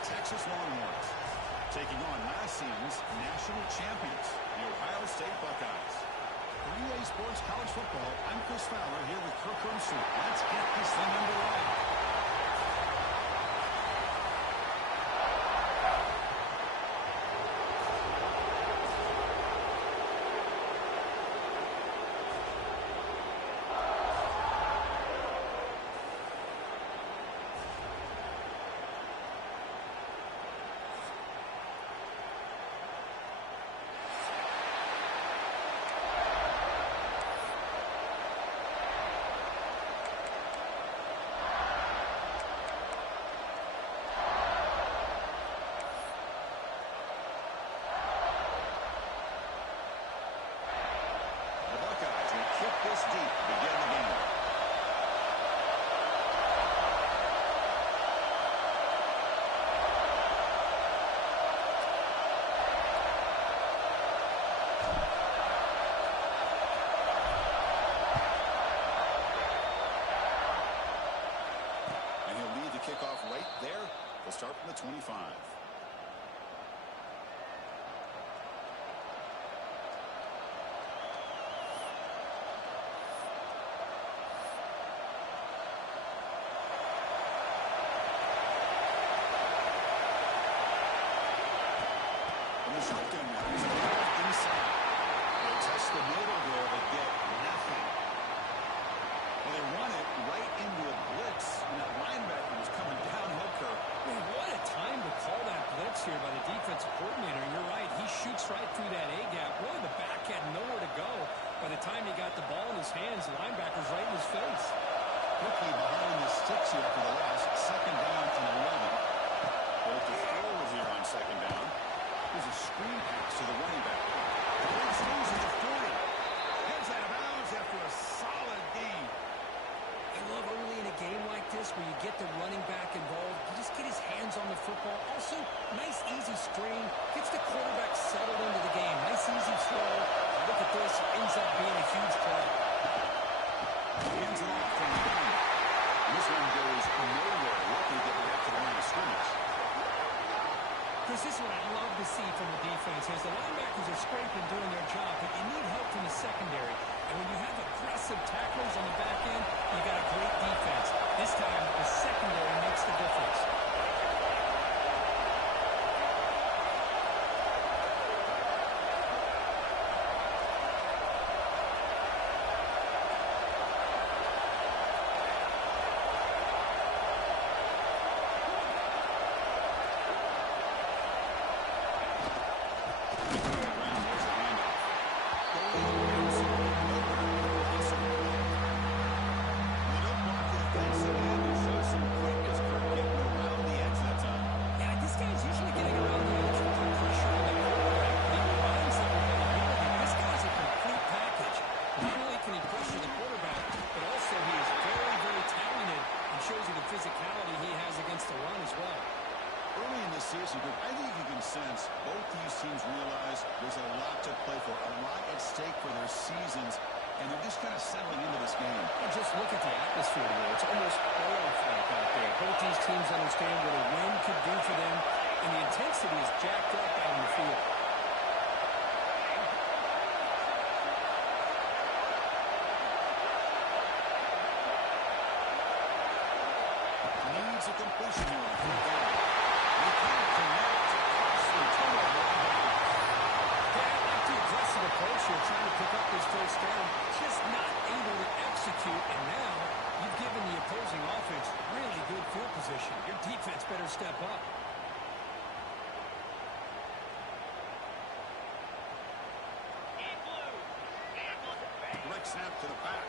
Texas Longhorns, taking on last season's national champions, the Ohio State Buckeyes. For EA Sports College Football, I'm Chris Fowler here with Kirk Herbstreit. Let's get this thing underway. This deep to begin the game. And he'll lead the kickoff right there. We'll start from the 25. Shotgun now. He's inside. They test the middle there, but get nothing. Well, they run it right into a blitz, and that linebacker was coming downhill curve. Man, what a time to call that blitz here by the defensive coordinator. You're right. He shoots right through that A-gap. Really, the back had nowhere to go. By the time he got the ball in his hands, the linebacker's right in his face. Quickly behind the sticks here for the loss. Second down and 11. Both the thrower here on second down. There's a screen pass to the running back. The big stays at the 40. Heads out of bounds after a solid gain. I love early in a game like this where you get the running back involved. You just get his hands on the football. Also, nice, easy screen. Gets the quarterback settled into the game. Nice, easy throw. Look at this. Ends up being a huge play. Hands it off from the line. This one goes nowhere. Lucky to get back to the line of scrimmage. This is what I love to see from the defense. As the linebackers are scraping, doing their job, but you need help from the secondary. And when you have aggressive tacklers on the back end, you got a great defense. This time, the secondary makes the difference. Physicality he has against the run as well. Early in this season, I think you can sense both these teams realize there's a lot to play for, a lot at stake for their seasons, and they're just kind of settling into this game. And just look at the atmosphere here. It's almost ball-like out there. Both these teams understand what a win could do for them, and the intensity is jacked up out in the field. Needs a completion here on third down. They can't connect. Costly turnover. Yeah, I like the aggressive approach here, trying to pick up this first down. Just not able to execute, and now you've given the opposing offense really good field position. Your defense better step up. Direct snap to the back.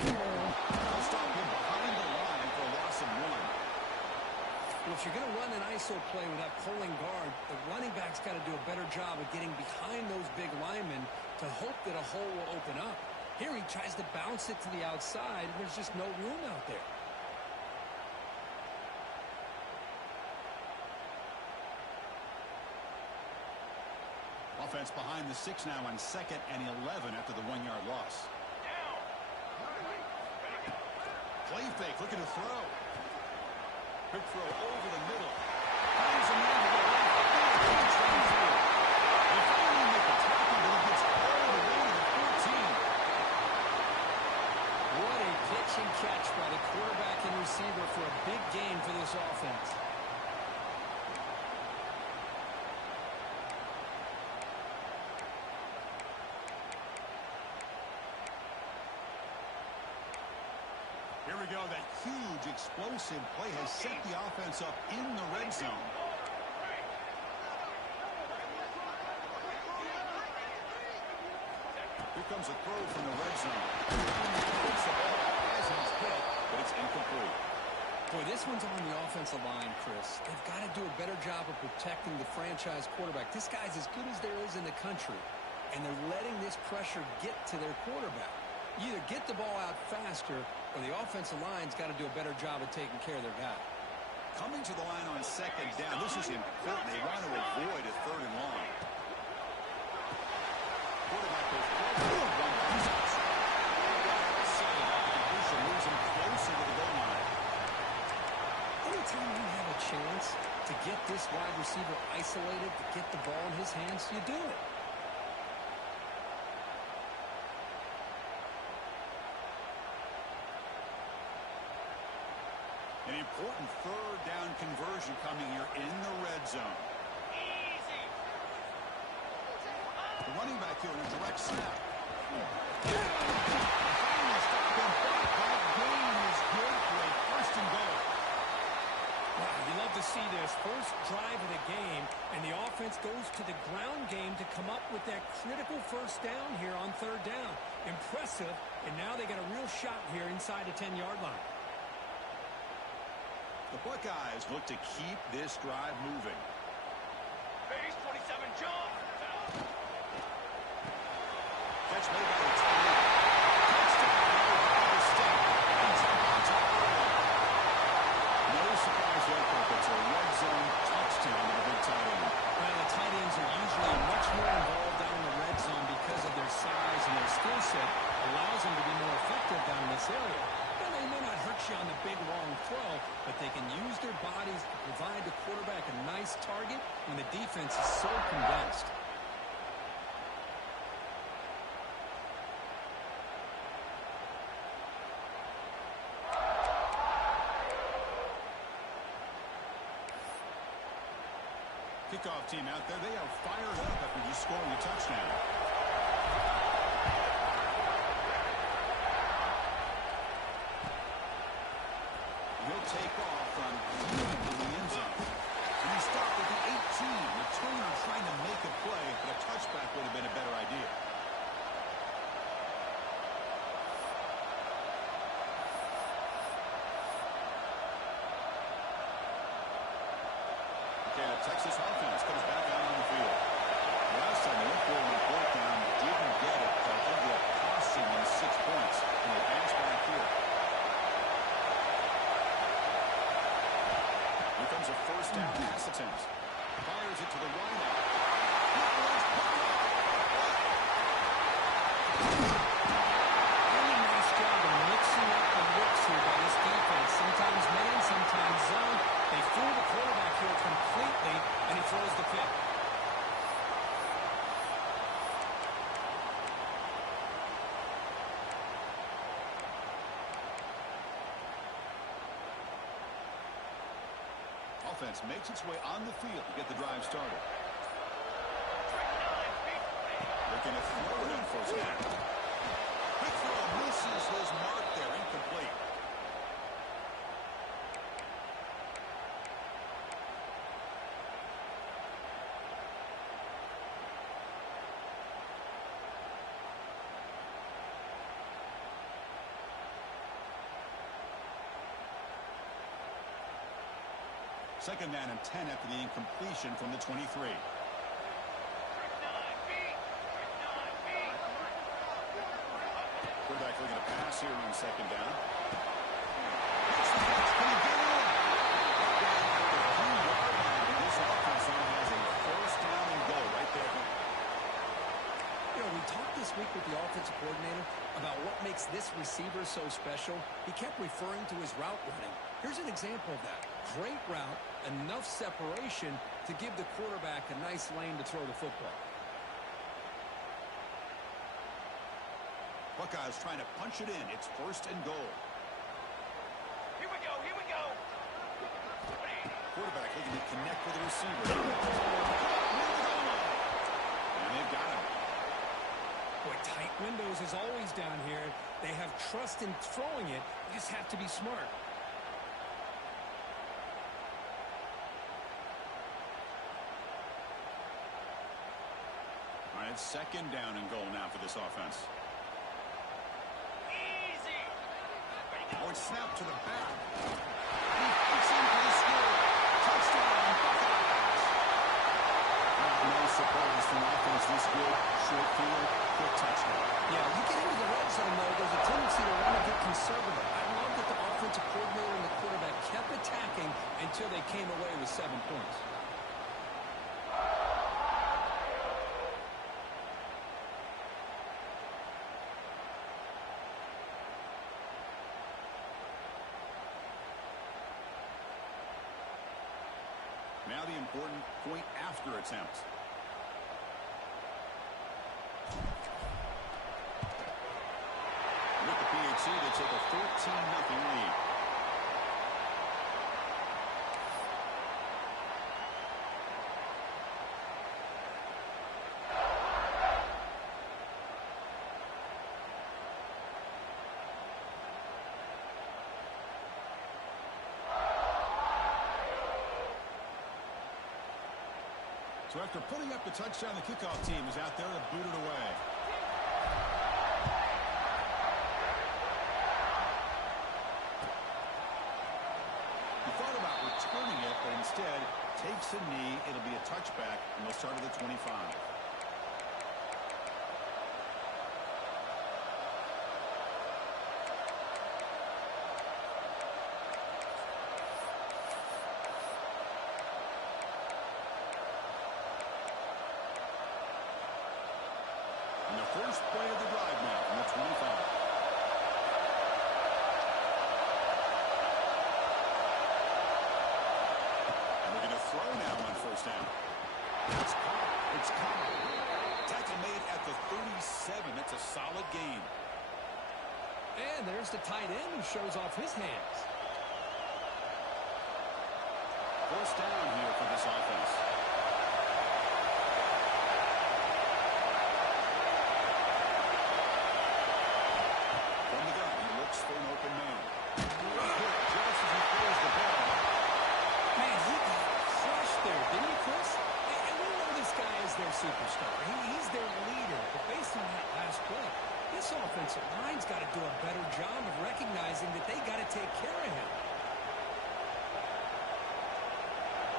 They'll stop him behind the line for a loss of 1. Well, if you're going to run an ISO play with that pulling guard, the running back's got to do a better job of getting behind those big linemen to hope that a hole will open up. Here he tries to bounce it to the outside, and there's just no room out there. Offense behind the 6 now on 2nd and 11 after the 1-yard loss. Play fake, looking to throw. Quick throw over the middle. huge explosive play has set the offense up in the red zone. Here comes a throw from the red zone. It's the ball as he's hit, but it's incomplete. Boy, this one's on the offensive line, Chris. They've got to do a better job of protecting the franchise quarterback. This guy's as good as there is in the country, and they're letting this pressure get to their quarterback. You either get the ball out faster, or the offensive line's got to do a better job of taking care of their guy. Coming to the line on second down, this is important. They want to avoid a third and long. Quarterback goes forward. One bounces. Moves him closer to the goal line. Anytime you have a chance to get this wide receiver isolated, to get the ball in his hands, you do it. An important third down conversion coming here in the red zone. The running back here in a direct snap. Finally stop him, but that gain is good for a first and goal. Wow, you love to see this. First drive of the game, and the offense goes to the ground game to come up with that critical first down here on third down. Impressive, and now they got a real shot here inside the 10-yard line. The Buckeyes look to keep this drive moving. Base 27 jump. Catch made by the tight end. Touchdown, Ohio State. And jump on top early. No surprise there, Kirk. It's a red zone touchdown to the big tight end. Well, the tight ends are usually much more involved down in the red zone because of their size and their skill set. Allows them to be more effective down in this area. And they may not hurt you on the big, long throw, but they can use their bodies to provide the quarterback a nice target when the defense is so condensed. Kickoff team out there, they are fired up after just scoring a touchdown. He'll take off from the end zone. And he stopped at the 18. The Turner trying to make a play, but a touchback would have been a better idea. Okay, the Texas offense comes back out on the field. Last time the important fourth down didn't get it, but I think they'll cost them 6 points. And they bounce back here. Here comes a first down pass attempt. Fires it to the right out. Really nice job of mixing up the looks here by this defense. Sometimes man, sometimes zone. They fool the quarterback here completely, and he throws the pick. Offense makes its way on the field to get the drive started. Looking to throw it on first down. Quick throw misses his mark there, incomplete. Second down and 10 after the incompletion from the 23. Quarterback looking to pass here on second down. Can he get in? This offense now has a first down and goal right there. You know, we talked this week with the offensive coordinator about what makes this receiver so special. He kept referring to his route running. Here's an example of that. Great route, enough separation to give the quarterback a nice lane to throw the football. Buckeyes trying to punch it in. It's first and goal. Here we go, here we go. Quarterback looking to connect with the receiver. And they've got him. Boy, tight windows is always down here. They have trust in throwing it. You just have to be smart. It's second down and goal now for this offense. Easy. Ready, go. Oh, it's snapped to the back. He fights in for the score. Touchdown, Buckeyes. No surprise from offense this good. Short field, quick touchdown. Yeah, you get into the red zone, though, there's a tendency to want to get conservative. I love that the offensive coordinator and the quarterback kept attacking until they came away with 7 points. Now the important point after attempt. With the PHC, they take a 14-0 lead. So after putting up the touchdown, the kickoff team is out there to boot it away. He thought about returning it, but instead takes a knee. It'll be a touchback, and they'll start at the 25. And the first play of the drive now from the 25. And they're going to throw now on first down. It's caught. It's caught. Tackle made at the 37. That's a solid gain. And there's the tight end who shows off his hands. First down here for this offense. From the gun, he looks for an open man. Great hit just as he throws the ball. Man, he got crushed there, didn't he, Chris? And we know this guy is their superstar. He's their leader. But based on that last play, this offensive line's got to do a better job of recognizing that they got to take care of him.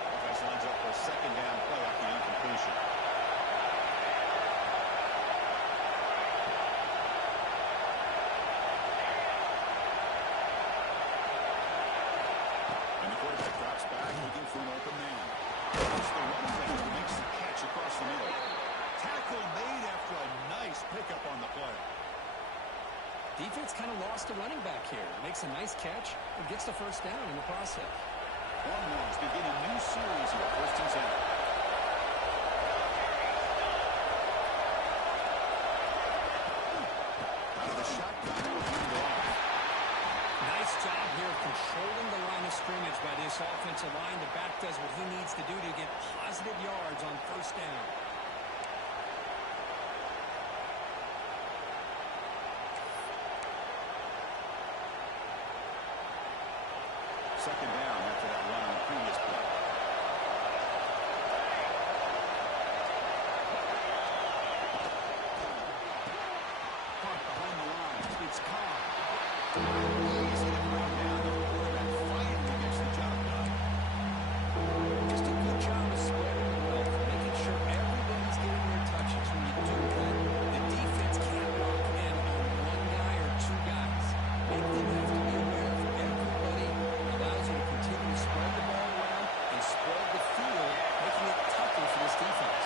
Offense lines up for a second down play after the incompletion. And the quarterback drops back looking for an open man. It's the running back who makes the catch across the middle. Tackle made after a nice pickup on the play. Defense kind of lost a running back here. Makes a nice catch and gets the first down in the process. Longhorns begin a new series here, first and 10. Out of the shotgun, looking to off. Nice job here of controlling the line of scrimmage by this offensive line. The back does what he needs to do to get positive yards on first down. Second down after that run on the previous play. Caught behind the line. It's caught. Easy to bring down. The quarterback finally gets the job done. Just a good job of spreading the wealth, making sure everybody's getting their touches. When you do that, the defense can't lock in on one guy or two guys. Make them have to be aware of everybody. Allows you to continue to spread the ball around and spread the field, making it tougher for this defense.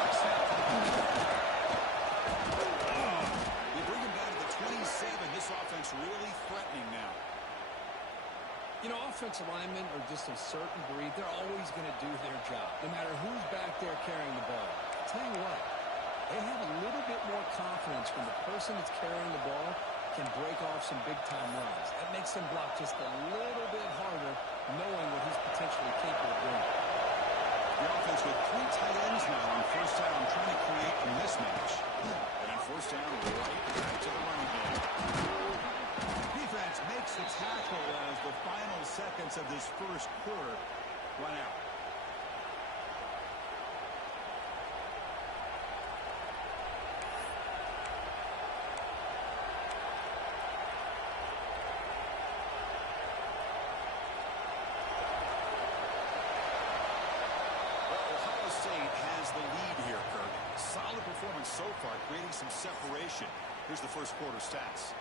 Next snap. They bring him down to the 27. This offense really threatening now. You know, offensive linemen are just a certain breed. They're always going to do their job, no matter who's back there carrying the ball. I'll tell you what, they have a little bit more confidence when the person that's carrying the ball can break off some big-time runs. That makes them block just a little bit harder, knowing what he's potentially capable of doing. The offense with three tight ends now on first down, trying to create a mismatch. And on first down, right back to the running game. first quarter run out. Ohio State has the lead here, Kirk. Solid performance so far, creating some separation. Here's the first quarter stats.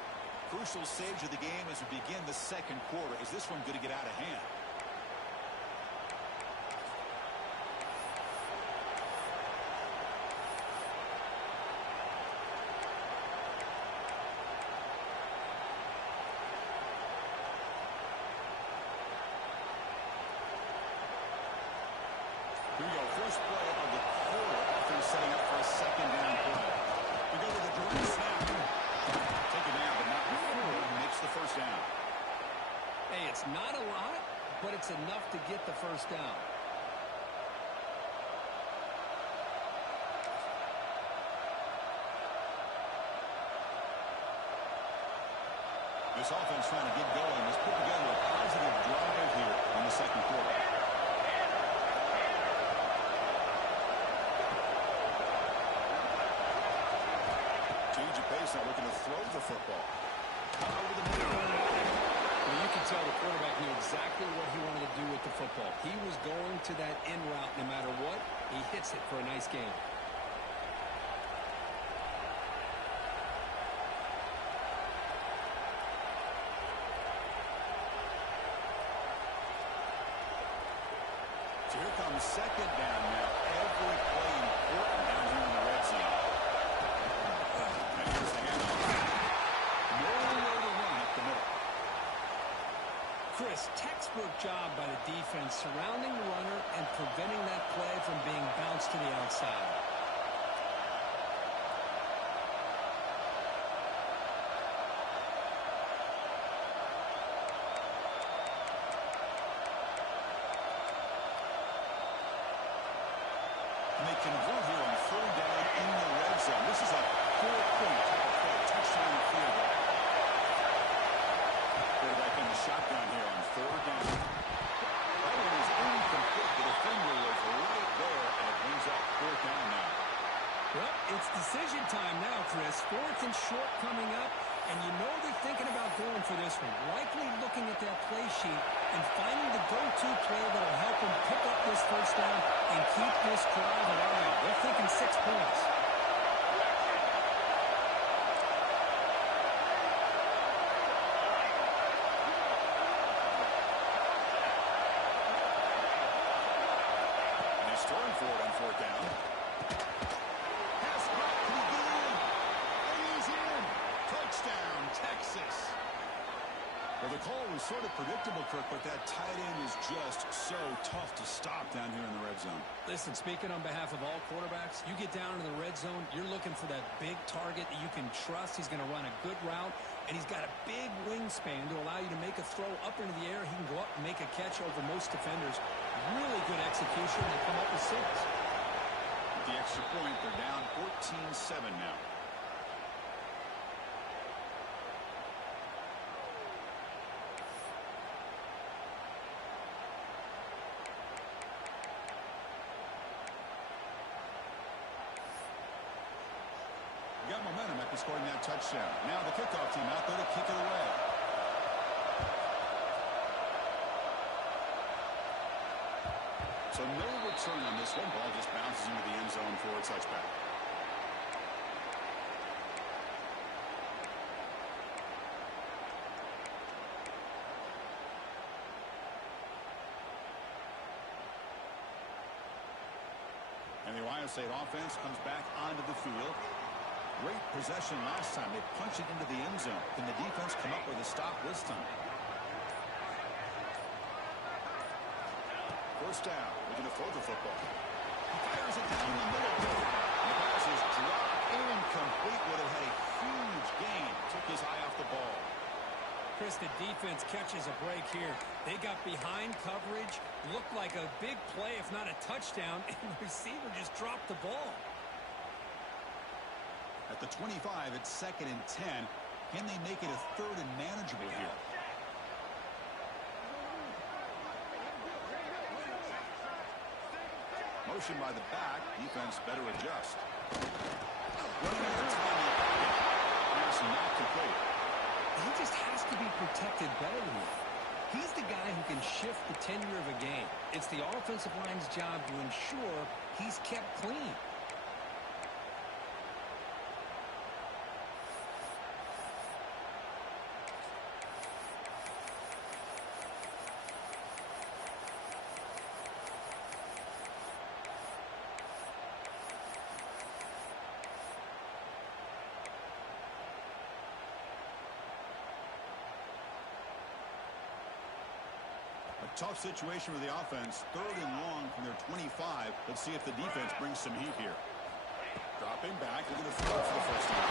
Crucial stage of the game as we begin the second quarter. Is this one going to get out of hand? Here we go. First play of the quarter. Offense setting up for a second down play. We go with a direct snap. Take it down, but not before he makes the first down. Hey, it's not a lot, but it's enough to get the first down. This offense trying to get going. Let's put together a positive drive here on the second quarter. Change of pace, now looking to throw the football. Over the middle. Well, you can tell the quarterback knew exactly what he wanted to do with the football. He was going to that in route no matter what. He hits it for a nice gain. So here comes second down now. Every play important down here in the red zone. And here's the handoff. Nowhere to run up the middle. Chris, textbook job by the defense surrounding the runner and preventing that play from being bounced to the outside. And they convert here on third down in the red zone. This is a 4-point touchdown field goal. Quarterback in the shotgun here on third down. That one is incomplete. The defender was right there, and it brings up fourth down now. Well, it's decision time now, Chris. Fourth and short coming up, and you know they're thinking about going for this one. Likely looking at that play sheet and finding the go-to play that will help them pick up this first down and keep this drive alive. They're thinking 6 points. And he's throwing for it on fourth down. Pass back to the good. And he's in. Touchdown, Texas. Well, the call was sort of predictable, Kirk, but that tight end is just so tough to stop down here in the red zone. Listen, speaking on behalf of all quarterbacks, you get down into the red zone, you're looking for that big target that you can trust. He's going to run a good route, and he's got a big wingspan to allow you to make a throw up into the air. He can go up and make a catch over most defenders. Really good execution. They come up with 6. With the extra point, they're down 14-7 now. Got momentum after scoring that touchdown. Now the kickoff team out there to kick it away. So no return on this one. Ball just bounces into the end zone for a touchback. And the Ohio State offense comes back onto the field. Great possession last time. They punch it into the end zone. Can the defense come up with a stop this time? First down. Looking to throw the football. He fires it down the middle. The pass is dropped. Incomplete. Would have had a huge gain. Took his eye off the ball. Chris, the defense catches a break here. They got behind coverage. Looked like a big play, if not a touchdown. And the receiver just dropped the ball. At the 25, it's 2nd and 10. Can they make it a 3rd and manageable here? Motion by the back. Defense better adjust. Running out of time in the pocket. Pass not complete. He just has to be protected better than that. He's the guy who can shift the tenure of a game. It's the offensive line's job to ensure he's kept clean. Tough situation with the offense. 3rd and long from their 25. Let's see if the defense brings some heat here. Dropping back. They're going to throw for the first time.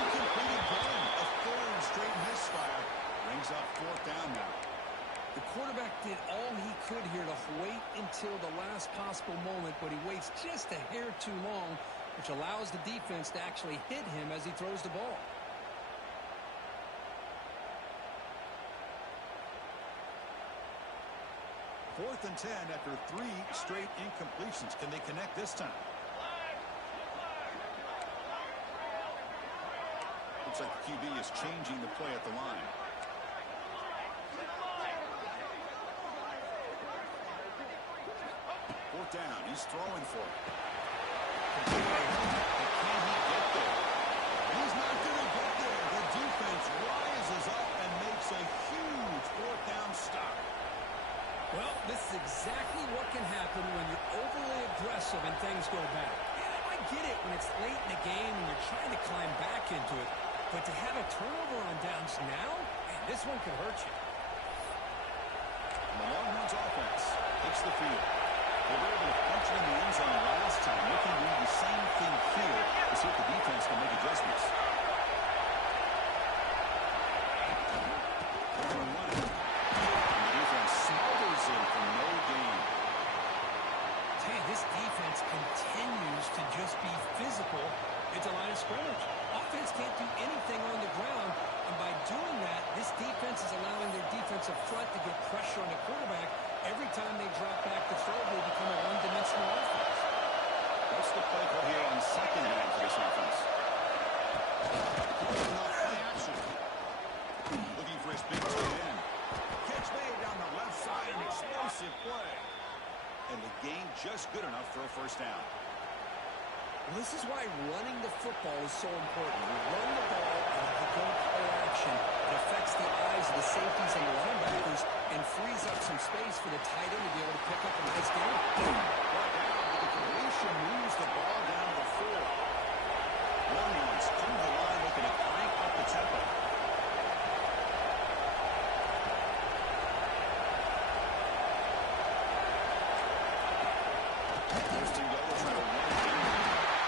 Incomplete again. A 3rd straight misfire. Brings up 4th down now. The quarterback did all he could here to wait until the last possible moment, but he waits just a hair too long, which allows the defense to actually hit him as he throws the ball. 4th and 10 after 3 straight incompletions. Can they connect this time? Looks like the QB is changing the play at the line. Fourth down. He's throwing for it. Can he get there? He's not going to get there. The defense rises up and makes a huge 4th down stop. Well, this is exactly what can happen when you're overly aggressive and things go bad. Yeah, I get it when it's late in the game and you're trying to climb back into it. But to have a turnover on downs now, man, this one could hurt you. The Longhorns offense takes the field. They were able to punch it in the end zone last time. They can do the same thing here to see if the defense can make adjustments. They're going to run it. For no gain. Hey, this defense continues to just be physical at the line of scrimmage. Offense can't do anything on the ground, and by doing that, this defense is allowing their defensive front to get pressure on the quarterback. Every time they drop back to throw, they become a one-dimensional offense. What's the play call here on 2nd down for this offense? Looking for his big tight end. Catch made down the left side, an explosive play. And the gain just good enough for a first down. Well, this is why running the football is so important. You run the ball and you don't play action. It affects the eyes of the safeties and the linebackers and frees up some space for the tight end to be able to pick up a nice game. Brought down, but the completion moves the ball down to the 4. Longhorns to the line looking to crank up the tempo. First and goal, trying to run it in.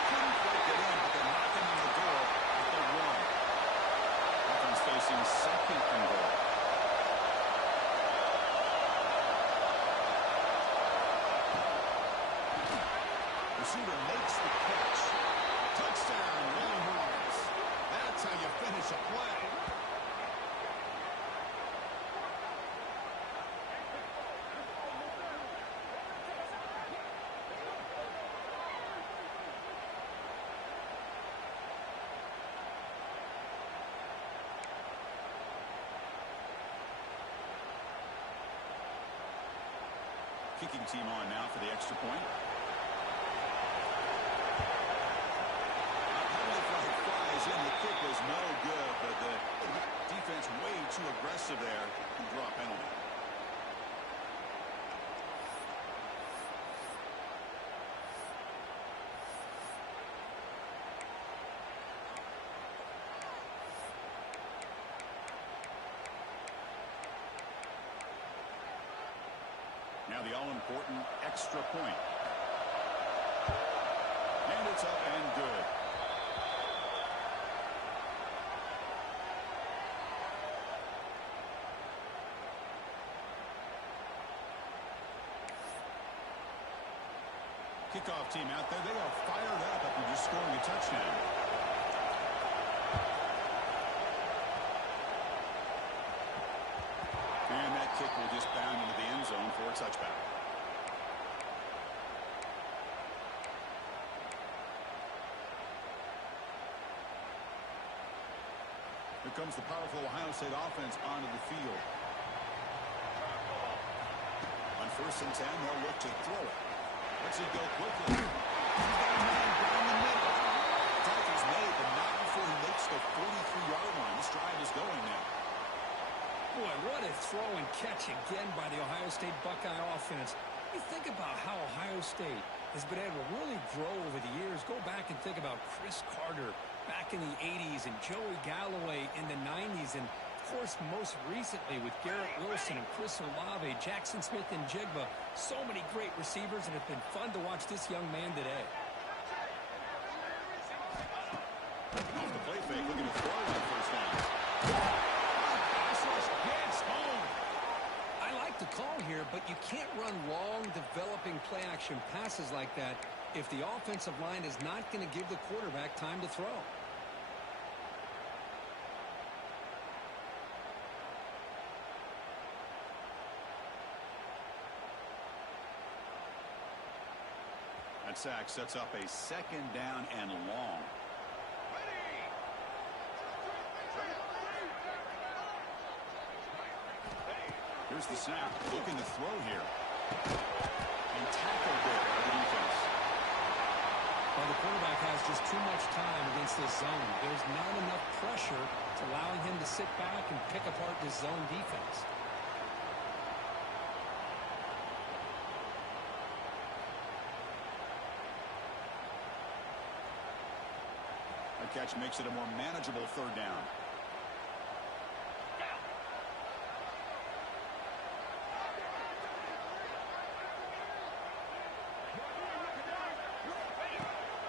Couldn't quite get in, but they're knocking on the door at the 1. Offense facing 2nd and goal. Receiver makes the catch. Touchdown, Longhorns. That's how you finish a play. Kicking team on now for the extra point. The kick was no good, but the defense way too aggressive there to draw a penalty. Now the all-important extra point. And it's up and good. Kickoff team out there. They are fired up after just scoring a touchdown. And that kick will just bound into the end zone for a touchback. comes the powerful Ohio State offense onto the field. On 1st and 10, they'll look to throw it. Lets it go quickly. He's got a man down the middle. Tackle's made, but not before he makes the 43-yard line. This drive is going now. Boy, what a throw and catch again by the Ohio State Buckeye offense. You think about how Ohio State has been able to really grow over the years. Go back and think about Chris Carter back in the 80s and Joey Galloway in the 90s. And, of course, most recently with Garrett Wilson and Chris Olave, Jackson Smith and Jigba. So many great receivers, and it's been fun to watch this young man today. Off the play fake, looking to throw on 1st down. Gets home. I like the call here, but you can't run long, developing play-action passes like that if the offensive line is not going to give the quarterback time to throw. That sack sets up a 2nd down and long. Here's the snap. Looking to throw here. And tackled there by the defense. Well, the quarterback has just too much time against this zone. There's not enough pressure to allowing him to sit back and pick apart this zone defense. The catch makes it a more manageable 3rd down.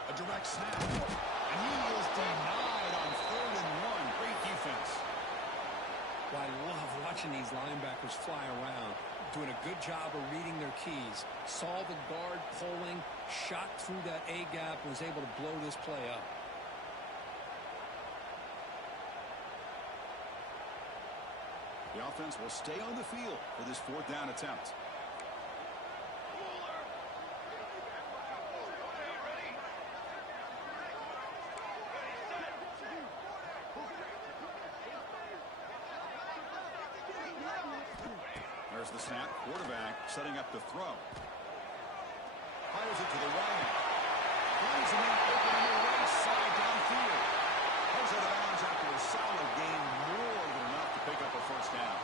A direct snap. And he is denied on 3rd and 1. Great defense. Well, I love watching these linebackers fly around, doing a good job of reading their keys. Saw the guard pulling, shot through that A-gap, was able to blow this play up. The offense will stay on the field for this 4th down attempt. There's the snap. Quarterback setting up the throw. Fires it to the right. Finds a man open on the right side downfield. Goes out of bounds after a solid gain, more than enough to pick up a 1st down.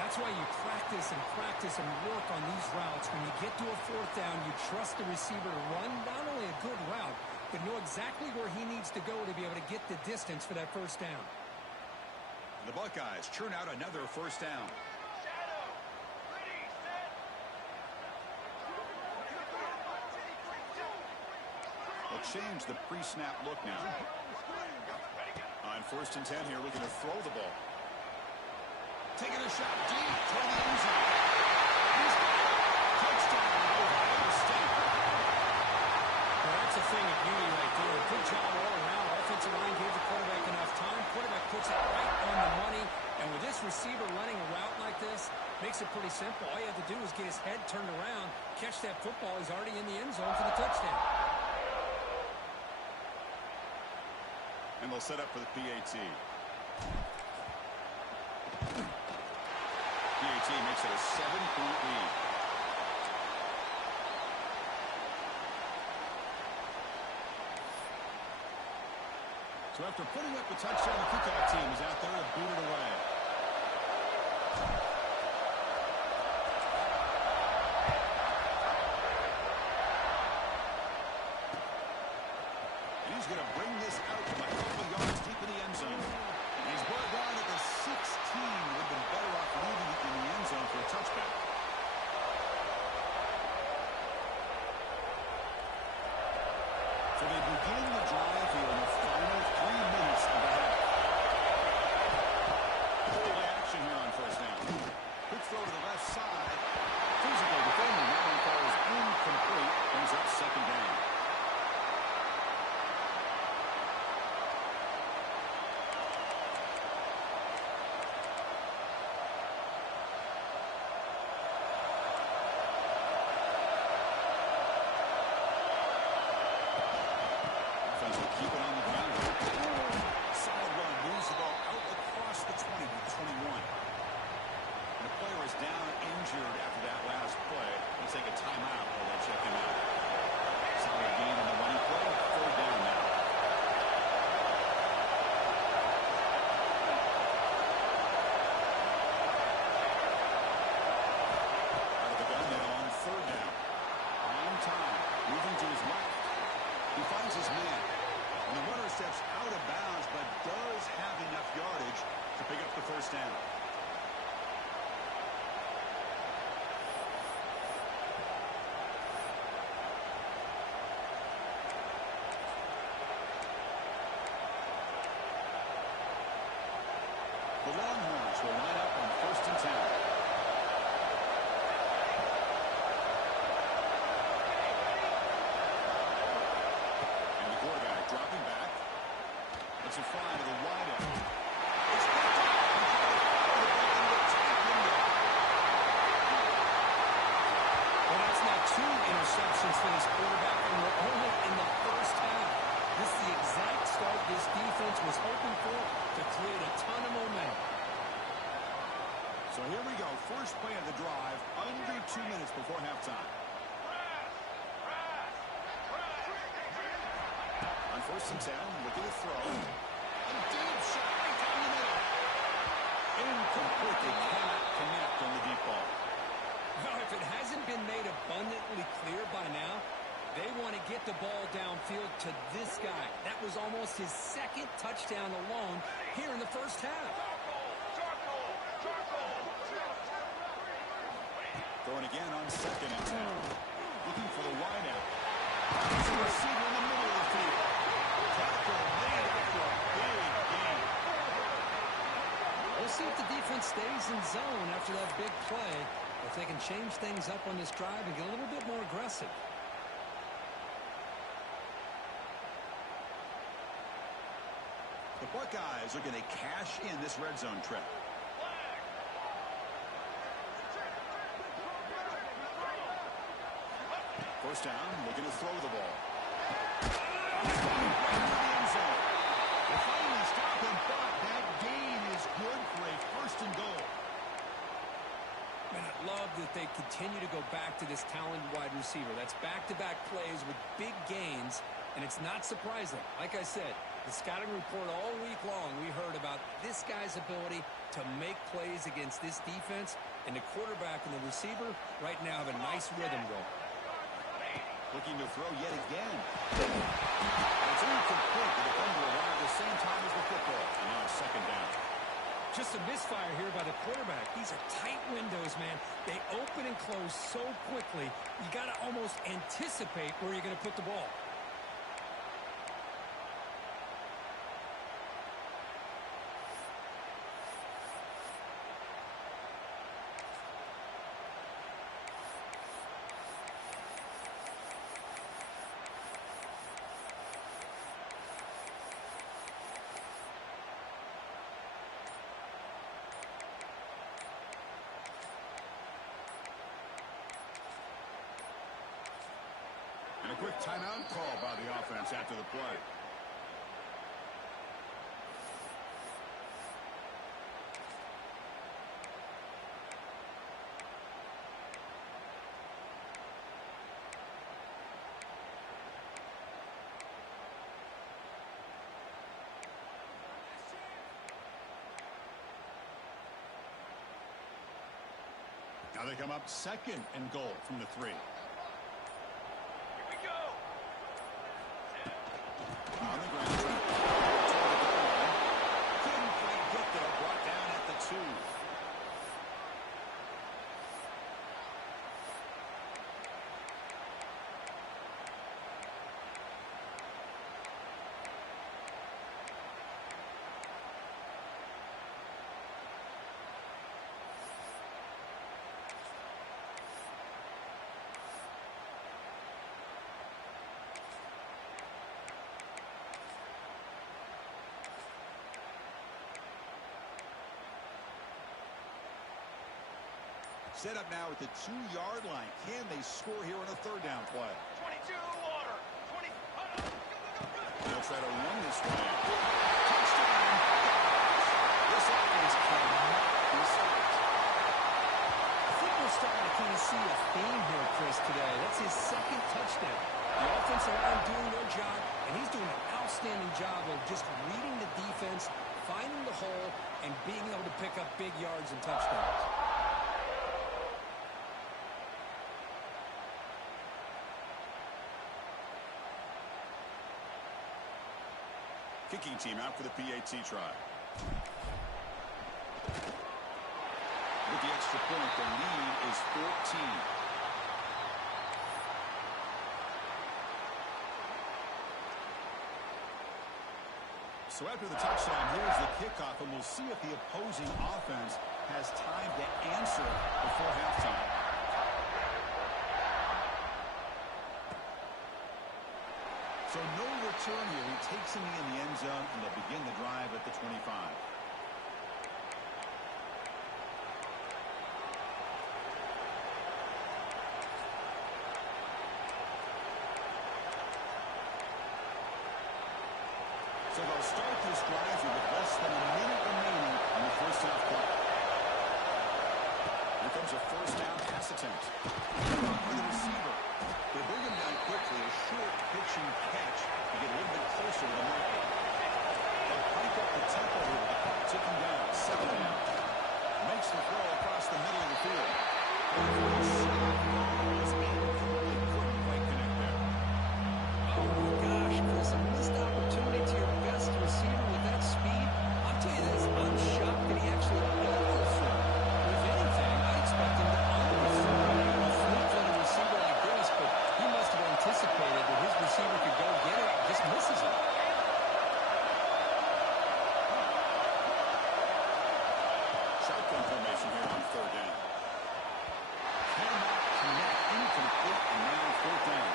That's why you practice and work on these routes. When you get to a 4th down, you trust the receiver to run not only a good route, but know exactly where he needs to go to be able to get the distance for that 1st down. The Buckeyes churn out another 1st down. They'll change the pre-snap look now. On 1st and 10 here, looking to throw the ball. Taking a shot deep toward the end zone. He's got it. Touchdown, Ohio State. Well, that's a thing of beauty right there. Good job all around. Offensive line gave the quarterback enough time. Quarterback puts it right on the money. And with this receiver running a route like this, makes it pretty simple. All you have to do is get his head turned around, catch that football. He's already in the end zone for the touchdown. And they'll set up for the PAT. PAT makes it a 7-point lead. So after putting up a touchdown, the kickoff team is out there to boot it away. And he's going to bring this out from a couple of yards deep in the end zone. And he's brought down at the 16. Would have been better off leaving it in the end zone for a touchback. So they begin the drive here in the final 3 minutes of the half. Play action here on 1st down. Quick throw to the left side. Physical defender. That one falls incomplete. Brings up 2nd down. Offense will steps out of bounds, but does have enough yardage to pick up the first down. The Longhorns will line up on 1st and 10. And the quarterback dropping back. It's a fly to the wide end. It's picked up. Well, that's now 2 interceptions for this quarterback, and we're only in the first half. This is the exact start this defense was hoping for to create a ton of momentum. So here we go. First play of the drive, under 2 minutes before halftime. On 1st and 10, looking to throw. A deep shot right down the middle. Incomplete. They cannot connect on the deep ball. Well, if it hasn't been made abundantly clear by now, they want to get the ball downfield to this guy. That was almost his 2nd touchdown alone here in the first half. Throwing again on 2nd and 10. Looking for the wide out. It's a receiver in the middle of the field. Tackle made after a big gain. We'll see if the defense stays in zone after that big play. If they can change things up on this drive and get a little bit more aggressive. The Buckeyes are going to cash in this red zone trip. First down, looking to throw the ball. Right into the end zone. They finally stop him, but that gain is good for a 1st and goal. Man, I love that they continue to go back to this talented wide receiver. That's back-to-back plays with big gains, and it's not surprising. Like I said, the scouting report all week long, we heard about this guy's ability to make plays against this defense, and the quarterback and the receiver right now have a nice rhythm going. Looking to throw yet again. It's incomplete. The defender arrived at the same time as the football. And now it's 2nd down. Just a misfire here by the quarterback. These are tight windows, man. They open and close so quickly, you got to almost anticipate where you're going to put the ball. And a quick timeout call by the offense after the play. Now they come up 2nd and goal from the 3. On the ground. Couldn't quite get there. Brought down at the 2. Set up now at the 2-yard line. Can they score here on a 3rd down play? 22 water. 20. They'll try to run this one in. Touchdown. This offense cannot be stopped. I think we're starting to kind of see a theme here, Chris, today. That's his 2nd touchdown. The offensive line doing their job, and he's doing an outstanding job of just reading the defense, finding the hole, and being able to pick up big yards and touchdowns. Kicking team out for the PAT try. With the extra point, the lead is 14. So after the touchdown, here's the kickoff, and we'll see if the opposing offense has time to answer before halftime. So no return here. He takes him in the end zone, and they'll begin the drive at the 25. So they'll start this drive here with less than a minute remaining in the first half clock. Here comes a first down pass attempt. With the receiver. They bring him down quickly. A short pitching catch to get a little bit closer to the market. They'll crank up the tempo here with the clock ticking down. Second down. Makes the throw across the middle of the field. Couldn't quite connect there. Oh, my gosh, Chris, a missed opportunity to your best receiver with that speed. I'll tell you this, I'm shocked that he actually overthrew. If anything, I expect him to underthrow a fleet-footed receiver like this, but he must have anticipated that his receiver could go get it and just misses it. Shotgun formation here on third down. Cannot connect. Incomplete, and now fourth down.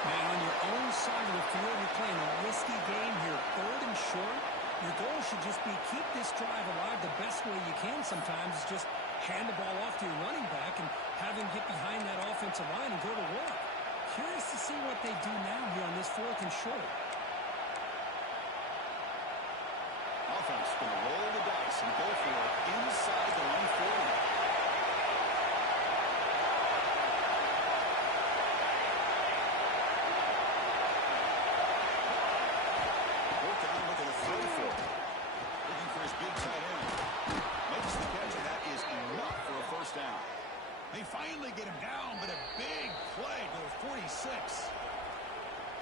Man, on your own side of the field, you're playing a risky game here, third and short. Your goal should just be keep this drive alive the best way you can sometimes is just hand the ball off to your running back and have him get behind that offensive line and go to work. Curious to see what they do now here on this fourth and short. Offense going to roll the dice and go for it inside the 140. Down. They finally get him down, but a big play to the 46.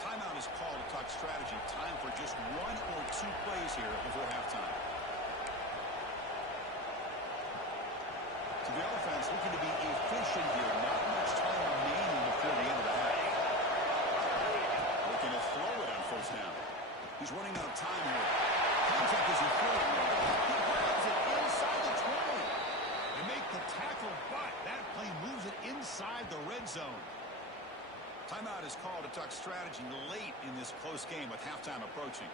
Timeout is called to talk strategy. Time for just one or two plays here before halftime. So the offense looking to be efficient here. Not much time remaining before the end of the half. Looking to throw it on first down. He's running out of time here. Contact as he throws it. He grabs it inside the 20. They make the tackle, but that play moves it inside the red zone. Timeout is called to talk strategy late in this close game with halftime approaching.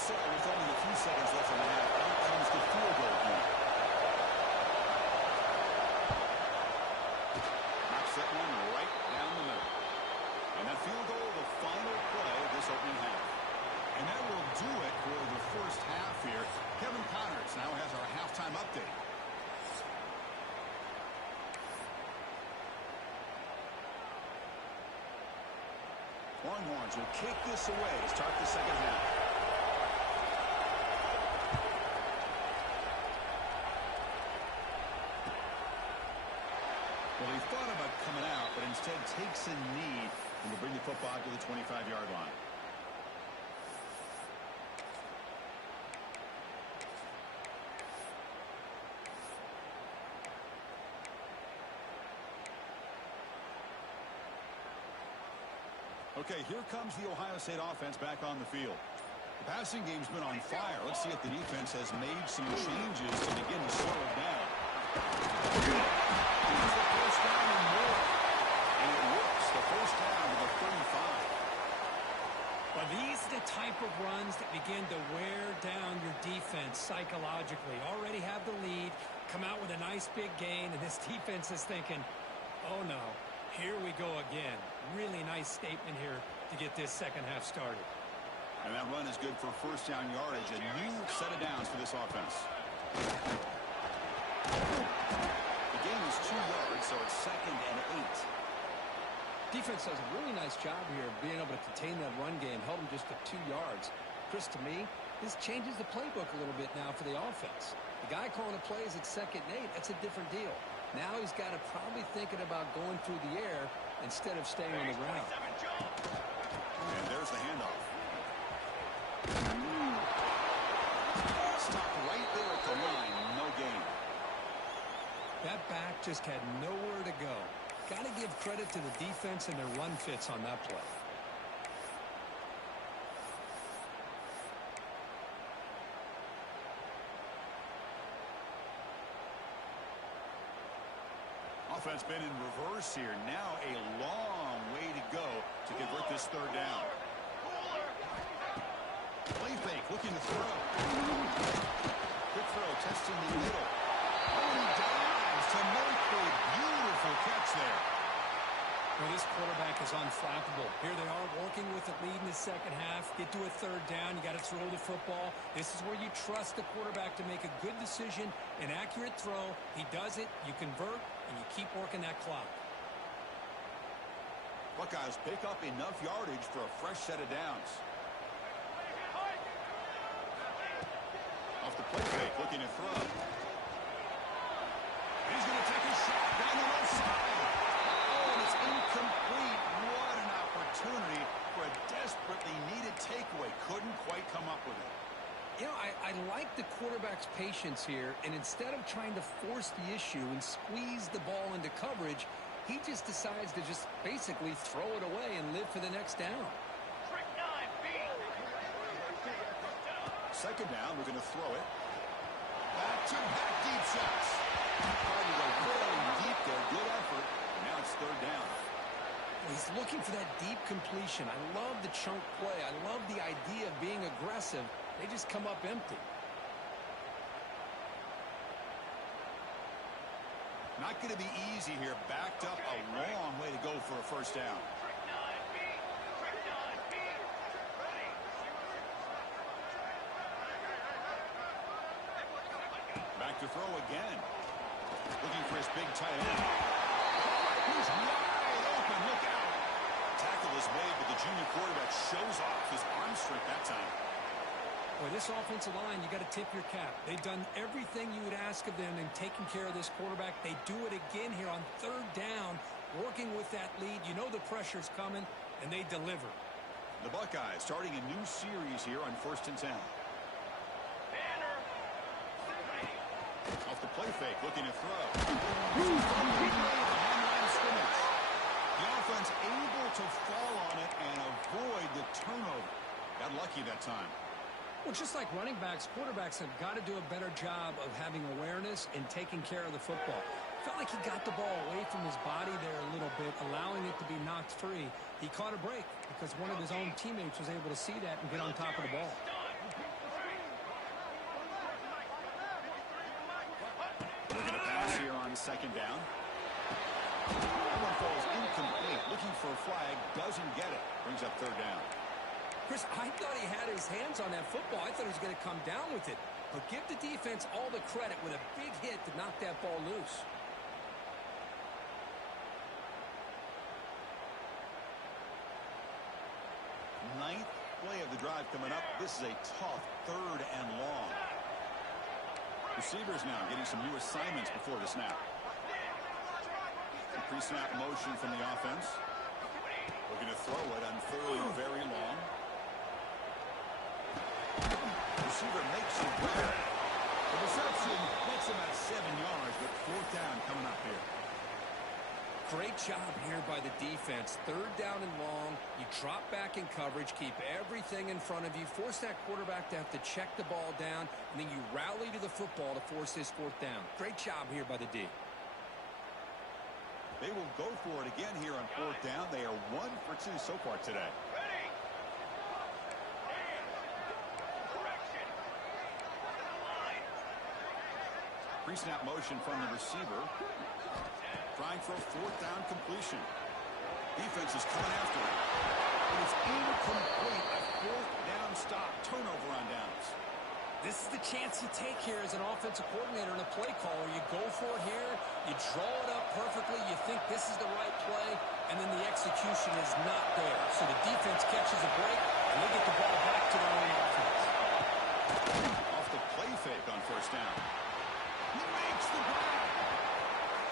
So with only a few seconds left in the half, out comes the field goal point. Knocks that one right down the middle. And that field goal, the final play of this opening half. And that will do it for the first half here. Kevin Connors now has our halftime update. Longhorns will kick this away to start the second half. Well, he thought about coming out, but instead takes a knee and will bring the football to the 25-yard line. Okay, here comes the Ohio State offense back on the field. The passing game's been on fire. Let's see if the defense has made some changes to begin to slow it down. Here's the first down and more. And it works. The first down to the 35. Well, these are the type of runs that begin to wear down your defense psychologically. Already have the lead, come out with a nice big gain, and this defense is thinking, oh no, here we go again. Really nice statement here to get this second half started. And that run is good for first down yardage. A new set of downs for this offense. The gain is 2 yards, so it's 2nd and 8. Defense does a really nice job here of being able to contain that run game, held them just to 2 yards. Chris, to me, this changes the playbook a little bit now for the offense. They guy calling the plays at 2nd and 8, that's a different deal. Now he's got to probably thinking about going through the air instead of staying on the ground. And there's the handoff. Stop right there at the line. No gain. That back just had nowhere to go. Got to give credit to the defense and their run fits on that play. Offense been in reverse here. Now a long way to go to convert this 3rd down. Play fake, looking to throw. Quick throw, testing the middle. Oh, he dives to make a beautiful catch there. Well, this quarterback is unflappable. Here they are working with a lead in the 2nd half. Get to a 3rd down. You got to throw the football. This is where you trust the quarterback to make a good decision, an accurate throw. He does it, you convert, and you keep working that clock. Buckeyes pick up enough yardage for a fresh set of downs. Off the play fake, looking to throw. He's going to take a shot down the left side. Oh, and it's incomplete. What an opportunity for a desperately needed takeaway. Couldn't quite come up with it. You know, I like the quarterback's patience here, and instead of trying to force the issue and squeeze the ball into coverage, he just decides to just basically throw it away and live for the next down. Trick 9, B. 2nd down, we're going to throw it. Back-to-back deep shots. Trying to go very deep there. Good effort. And now it's 3rd down. He's looking for that deep completion. I love the chunk play. I love the idea of being aggressive. They just come up empty. Not going to be easy here. Backed up a long way to go for a 1st down. Trick 9, B. Trick 9, B. Ready. Back to throw again. Looking for his big tight end. He's wide open. Look out. Tackle is made, but the junior quarterback shows off his arm strength that time. Boy, this offensive line, you got to tip your cap. They've done everything you would ask of them in taking care of this quarterback. They do it again here on 3rd down, working with that lead. You know the pressure's coming, and they deliver. The Buckeyes starting a new series here on 1st and 10. Banner. Off the play fake, looking to throw. The offense able to fall on it and avoid the turnover. Got lucky that time. Well, just like running backs, quarterbacks have got to do a better job of having awareness and taking care of the football. Felt like he got the ball away from his body there a little bit, allowing it to be knocked free. He caught a break because one of his own teammates was able to see that and get on top of the ball. Looking to pass here on 2nd down. That one falls incomplete. Looking for a flag. Doesn't get it. Brings up 3rd down. Chris, I thought he had his hands on that football. I thought he was going to come down with it. But give the defense all the credit with a big hit to knock that ball loose. Ninth play of the drive coming up. This is a tough 3rd and long. Receivers now getting some new assignments before the snap. Pre-snap motion from the offense. Looking to throw it on 3rd and very long. Receiver makes it well. The reception gets him at 7 yards, but 4th down coming up here. Great job here by the defense. 3rd down and long. You drop back in coverage, keep everything in front of you, force that quarterback to have to check the ball down, and then you rally to the football to force this 4th down. Great job here by the D. They will go for it again here on 4th down. They are 1 for 2 so far today. Ready. Correction. Pre-snap motion from the receiver. Trying for a 4th down completion. Defense is coming after it. But it's incomplete. A 4th down stop. Turnover on downs. This is the chance you take here as an offensive coordinator and a play caller. You go for it here. You draw it up perfectly. You think this is the right play, and then the execution is not there. So the defense catches a break, and they get the ball back to their own offense. Off the play fake on 1st down. He makes the grab.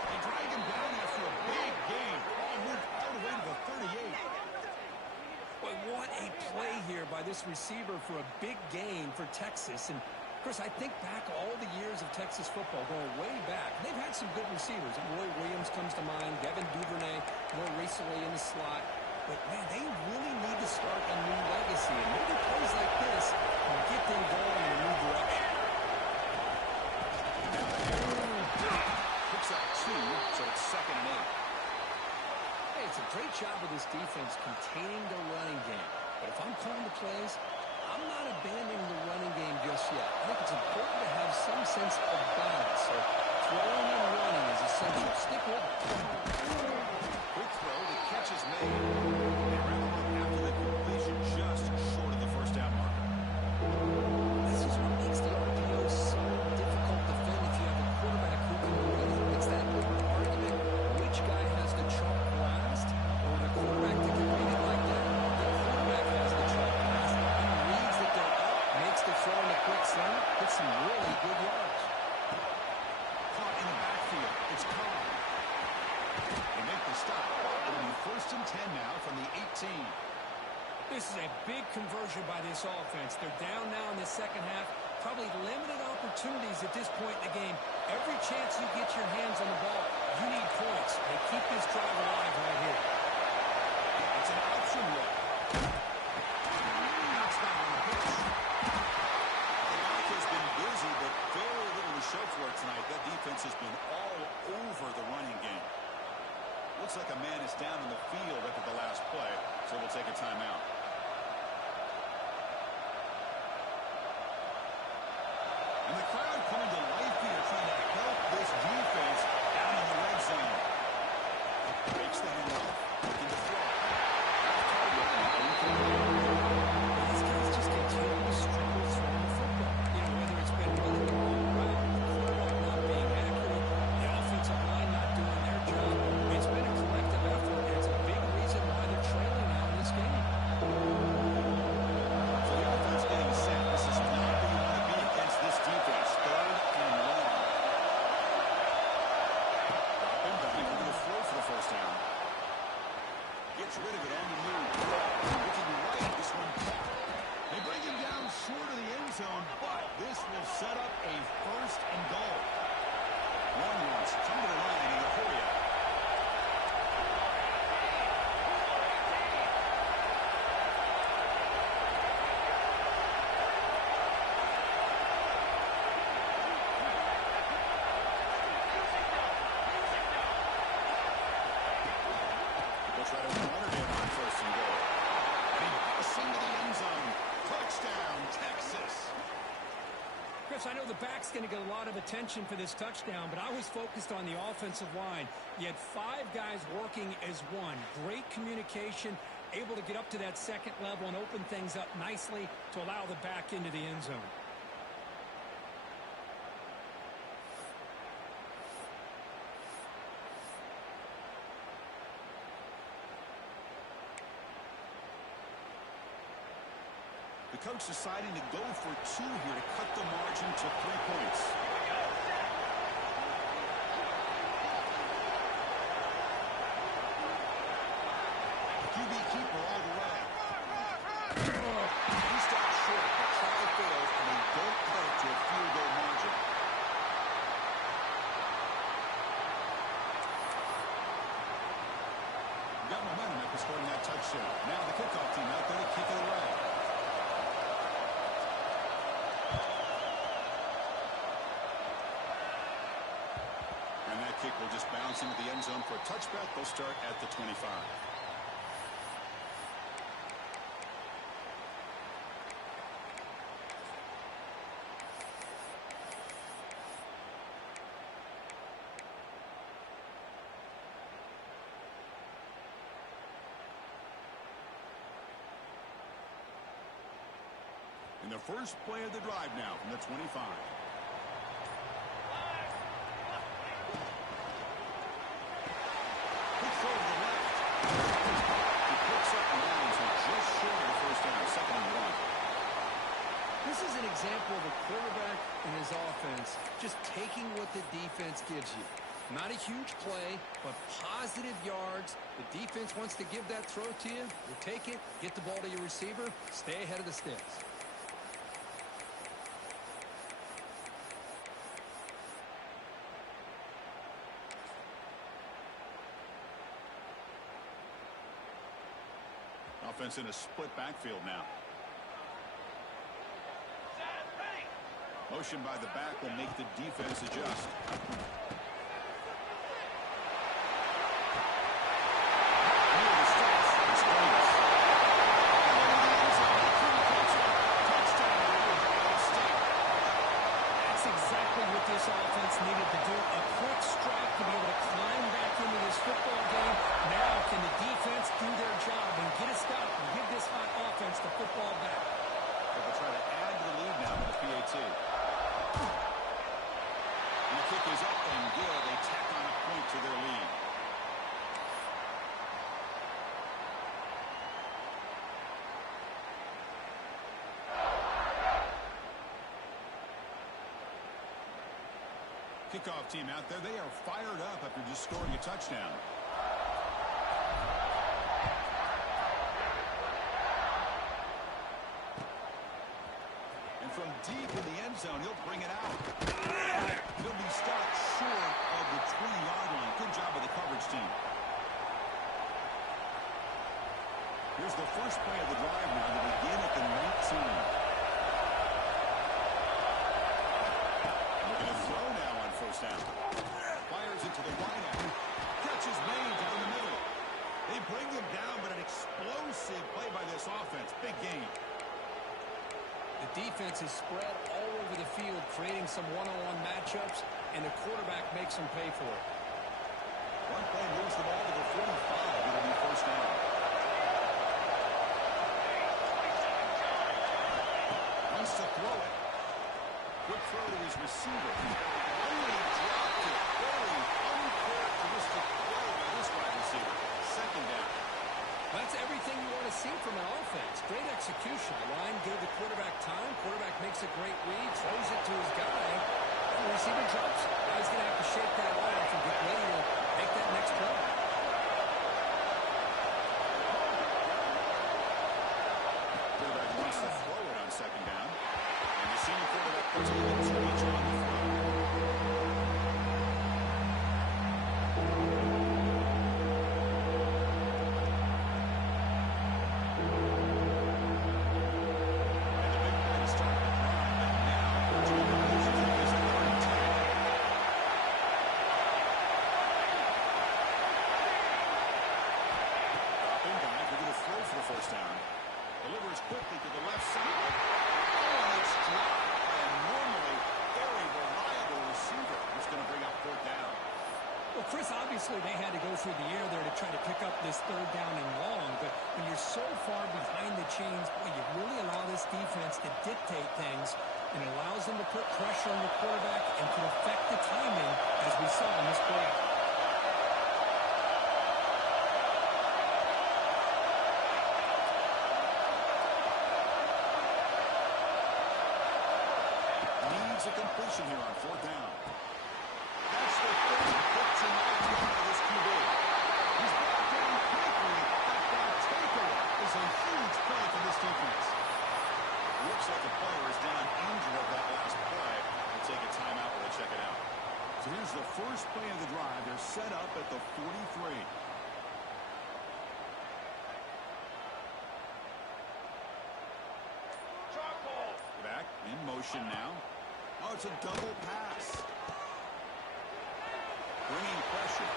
They drag him down after a big gain. Oh, moved all the way to the 38. Boy, what a play here by this receiver for a big gain for Texas. And, of course, I think back all the years of Texas football, going way back. They've had some good receivers. Roy Williams comes to mind, Devin Duvernay more recently in the slot. But, man, they really need to start a new legacy. And maybe plays like this can get them going in a new direction. Picks up 2, so it's 2nd and 8. Hey, it's a great job of this defense containing the running game. But if I'm calling the plays, I'm not abandoning the running game just yet. I think it's important to have some sense of balance. So throwing and running is essential. Stick with it. Quick throw, the catch is made. They wrap him up after the completion, just short of the first down marker. This is what makes the RPO so difficult to defend if you have a quarterback who can win. It's that open argument, which guy has the chalk last, or the quarterback that can read it like that. The quarterback has the chalk last. He reads that they're up, makes the throw in the quick slant, gets some really good yards. Caught in the backfield. It's Cobb. They make the stop. It'll be 1st and 10 now from the 18. This is a big conversion by this offense. They're down now in the second half. Probably limited opportunities at this point in the game. Every chance you get your hands on the ball, you need points. They keep this drive alive right here. It's an option look. That's not on the pitch. The back has been busy, but very little to show for it tonight. That defense has been all over the running game. Looks like a man is down in the field after the last play, so we'll take a timeout. And the crowd coming to life here, trying to help this defense down in the red zone. Makes the handoff, looking to throw. These guys just continue to struggle throwing the football. You know, whether it's been running the wrong route, the quarterback not being accurate, the offensive line not doing their job. It's been a collective effort, and it's a big reason why they're trailing now in this game. So the offense getting set. This is not where you want to be against this defense. 3rd and long. Drop him back. We're going to throw for the 1st down. Gets rid of it on the move. Looking right. This one caught. They bring him down short of the end zone, but this will set up a 1st and goal. Long ones come to the line in the hurry up. They'll try to run it in on 1st and goal. And he busts into the end zone. Touchdown, Texas. Chris, I know the back's going to get a lot of attention for this touchdown, but I was focused on the offensive line. You had 5 guys working as one. Great communication, able to get up to that 2nd level and open things up nicely to allow the back into the end zone. The coach deciding to go for 2 here to cut the margin to 3 points. QB keeper all the way. He stops short, but try fails, and they don't cut it to a field goal margin. Got momentum after scoring that touchdown. Now the kickoff team out there to kick it away. And that kick will just bounce into the end zone for a touchback. They'll start at the 25. In the first play of the drive now from the 25. Good throw to the left. He picks up and lands with just short of the 1st down, 2nd and 1. This is an example of a quarterback and his offense just taking what the offense gives you. Not a huge play, but positive yards. The defense wants to give that throw to you. You take it, get the ball to your receiver, stay ahead of the sticks. Offense in a split backfield now. Motion by the back will make the defense adjust. That's exactly what this offense needed to do. A quick strike to be able to climb back into this football game. Now can the defense do their job and get a stop and give this hot offense the football back? They'll try to add to the lead now with the PAT. And the kick is up and good. They tack on a point to their lead. Kickoff team out there. They are fired up after just scoring a touchdown. And from deep in the end zone, he'll bring it out. He'll be stopped short of the 20-yard line. Good job of the coverage team. Here's the first play of the drive now to begin at the 19. Looking to throw now on first down. Fires into the wideout. Catch is made down the middle. They bring him down, but an explosive play by this offense. Big game. The defense is spread all over the field, creating some one-on-one matchups, and the quarterback makes them pay for it. One play moves the ball to the 45. It'll be first down. Wants to throw it. Quick throw to his receiver. Only dropped it. Very uncharacteristic play by this wide receiver. Second down. That's everything you want to see from an offense. Great execution. The line gave the quarterback time. Quarterback makes a great read, throws it to his guy, and the receiver drops it. Now he's going to have to shake that off and get ready to make that next play. Quarterback wants to throw it on second down. And the senior quarterback puts a little too much on the throw. Obviously, they had to go through the air there to try to pick up this third down and long, but when you're so far behind the chains, boy, you really allow this defense to dictate things, and it allows them to put pressure on the quarterback and to affect the timing, as we saw in this play. Needs a completion here on fourth down. That's the first pick tonight by this QB. He's brought down quickly. That takeaway is a huge play for this defense. Looks like the player is down injured of that last play. We'll take a timeout while they check it out. So here's the first play of the drive. They're set up at the 43. Back in motion now. Oh, it's a double pass. Bringing pressure.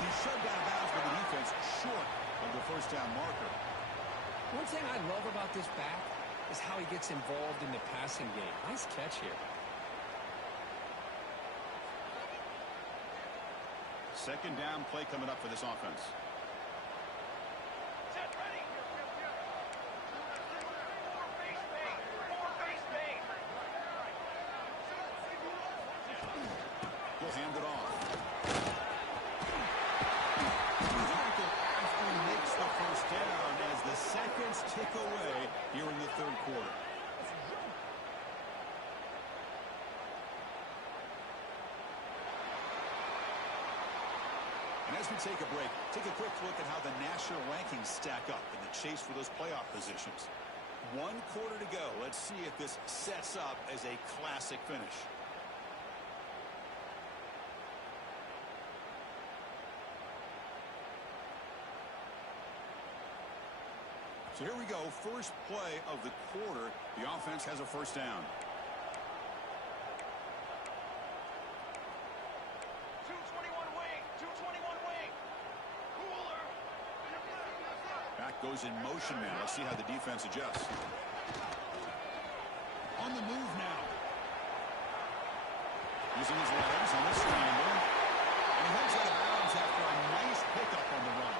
He's shoved out of bounds by the defense short of the first down marker. One thing I love about this back is how he gets involved in the passing game. Nice catch here. Second down play coming up for this offense. Set ready. He'll hand it off. Tackle after he makes the first down as the seconds tick away here in the third quarter. As we take a break, take a quick look at how the national rankings stack up in the chase for those playoff positions. 1 quarter to go. Let's see if this sets up as a classic finish. So here we go. First play of the quarter. The offense has a first down. 221 wing. 221 wing. Cooler. Back goes in motion now. Let's see how the defense adjusts. On the move now. Using his legs on the scramble. And he heads out of bounds after a nice pickup on the run.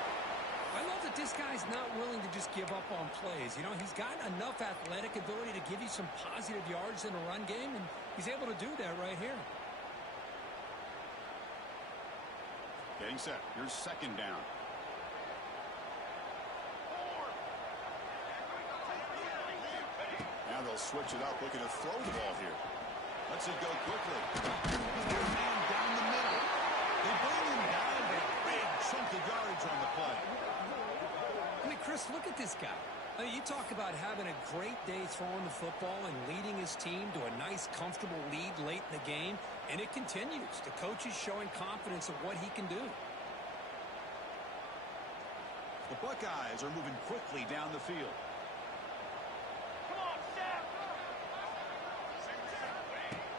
I love that this guy's not willing to just give up on plays. You know, he's got enough athletic ability to give you some positive yards in a run game, and he's able to do that right here. Getting set. Here's second down. Now they'll switch it up, looking to throw the ball here. Lets it go quickly. He's got a man down the middle. They bring him down with a big chunk of yardage on the play. I mean, Chris, look at this guy. I mean, you talk about having a great day throwing the football and leading his team to a nice, comfortable lead late in the game, and it continues. The coach is showing confidence of what he can do. The Buckeyes are moving quickly down the field. Come on, Sam.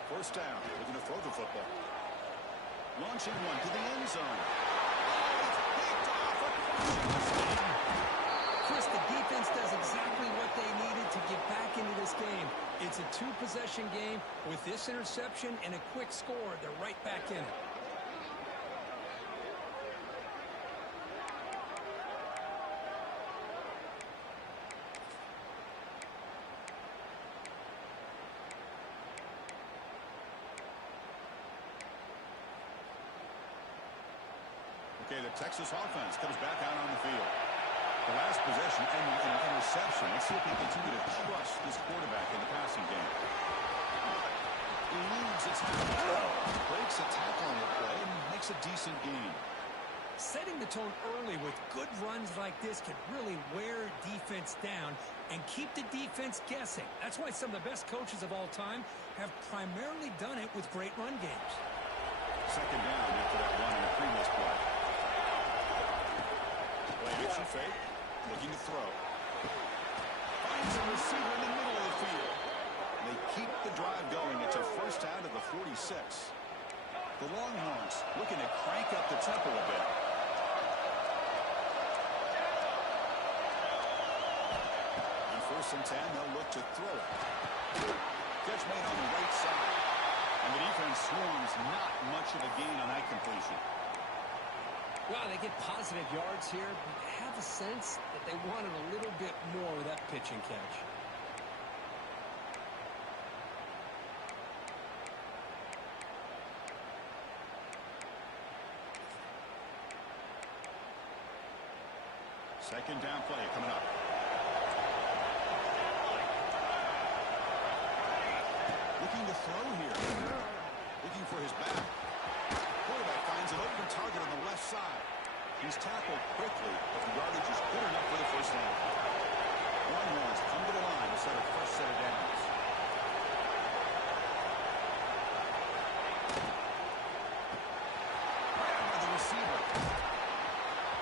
First down. Looking to throw the football. Launching one to the end zone. Chris, the defense does exactly what they needed to get back into this game. It's a 2-possession game. With this interception and a quick score, they're right back in it. Okay, the Texas offense comes back out on the field. The last possession ended in an interception. Let's see if they continue to trust this quarterback in the passing game. Eludes a tackle. Breaks a tackle on the play and makes a decent gain. Setting the tone early with good runs like this can really wear defense down and keep the defense guessing. That's why some of the best coaches of all time have primarily done it with great run games. Second down after that run in the previous play. Play action fake. Looking to throw. Finds a receiver in the middle of the field. And they keep the drive going. It's a first down to the 46. The Longhorns looking to crank up the tempo a bit. On 1st and 10, they'll look to throw it. Catch made on the right side. And the defense swarms not much of a gain on that completion. Well, they get positive yards here, but I have a sense that they wanted a little bit more with that pitch and catch. Second down play coming up. Looking to throw here. Looking for his back. Quarterback finds an open target on the left side. He's tackled quickly, but the yardage is good enough for the first down. Longhorns come to the line to set a first set of downs. Grabbed by the receiver.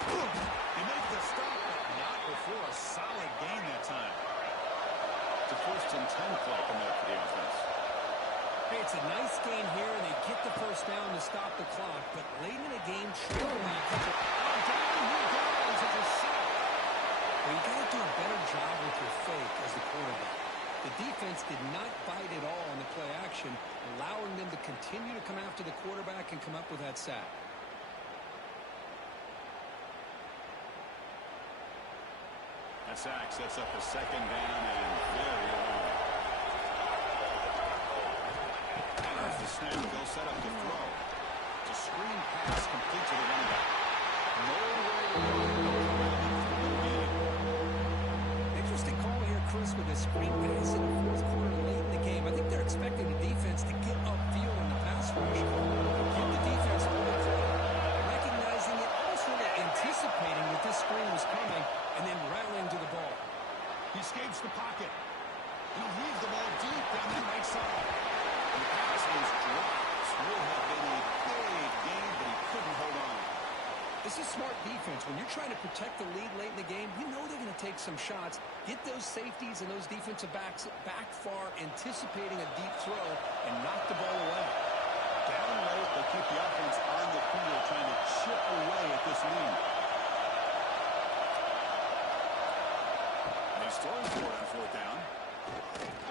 He makes the stop, but not before a solid gain that time. It's a 1st and 10 play coming up for the offense. Hey, it's a nice game here, and they get the first down to stop the clock, but late in the game, surely you catch it. Oh, down he goes as a sack. Well, you got to do a better job with your fake as the quarterback. The defense did not bite at all on the play action, allowing them to continue to come after the quarterback and come up with that sack. That sack sets up a second down and very long. As the snap, they'll set up to throw. It's a screen pass complete to the running back. Nowhere to go. Interesting call here, Chris, with a screen pass in the 4th quarter late in the game. I think they're expecting the defense to get upfield in the pass rush. Give the defense a little credit, recognizing it This is smart defense. When you're trying to protect the lead late in the game, you know they're going to take some shots, get those safeties and those defensive backs back far, anticipating a deep throw, and knock the ball away. Down low, they'll keep the offense on the field, trying to chip away at this lead. And he's throwing for it on fourth down.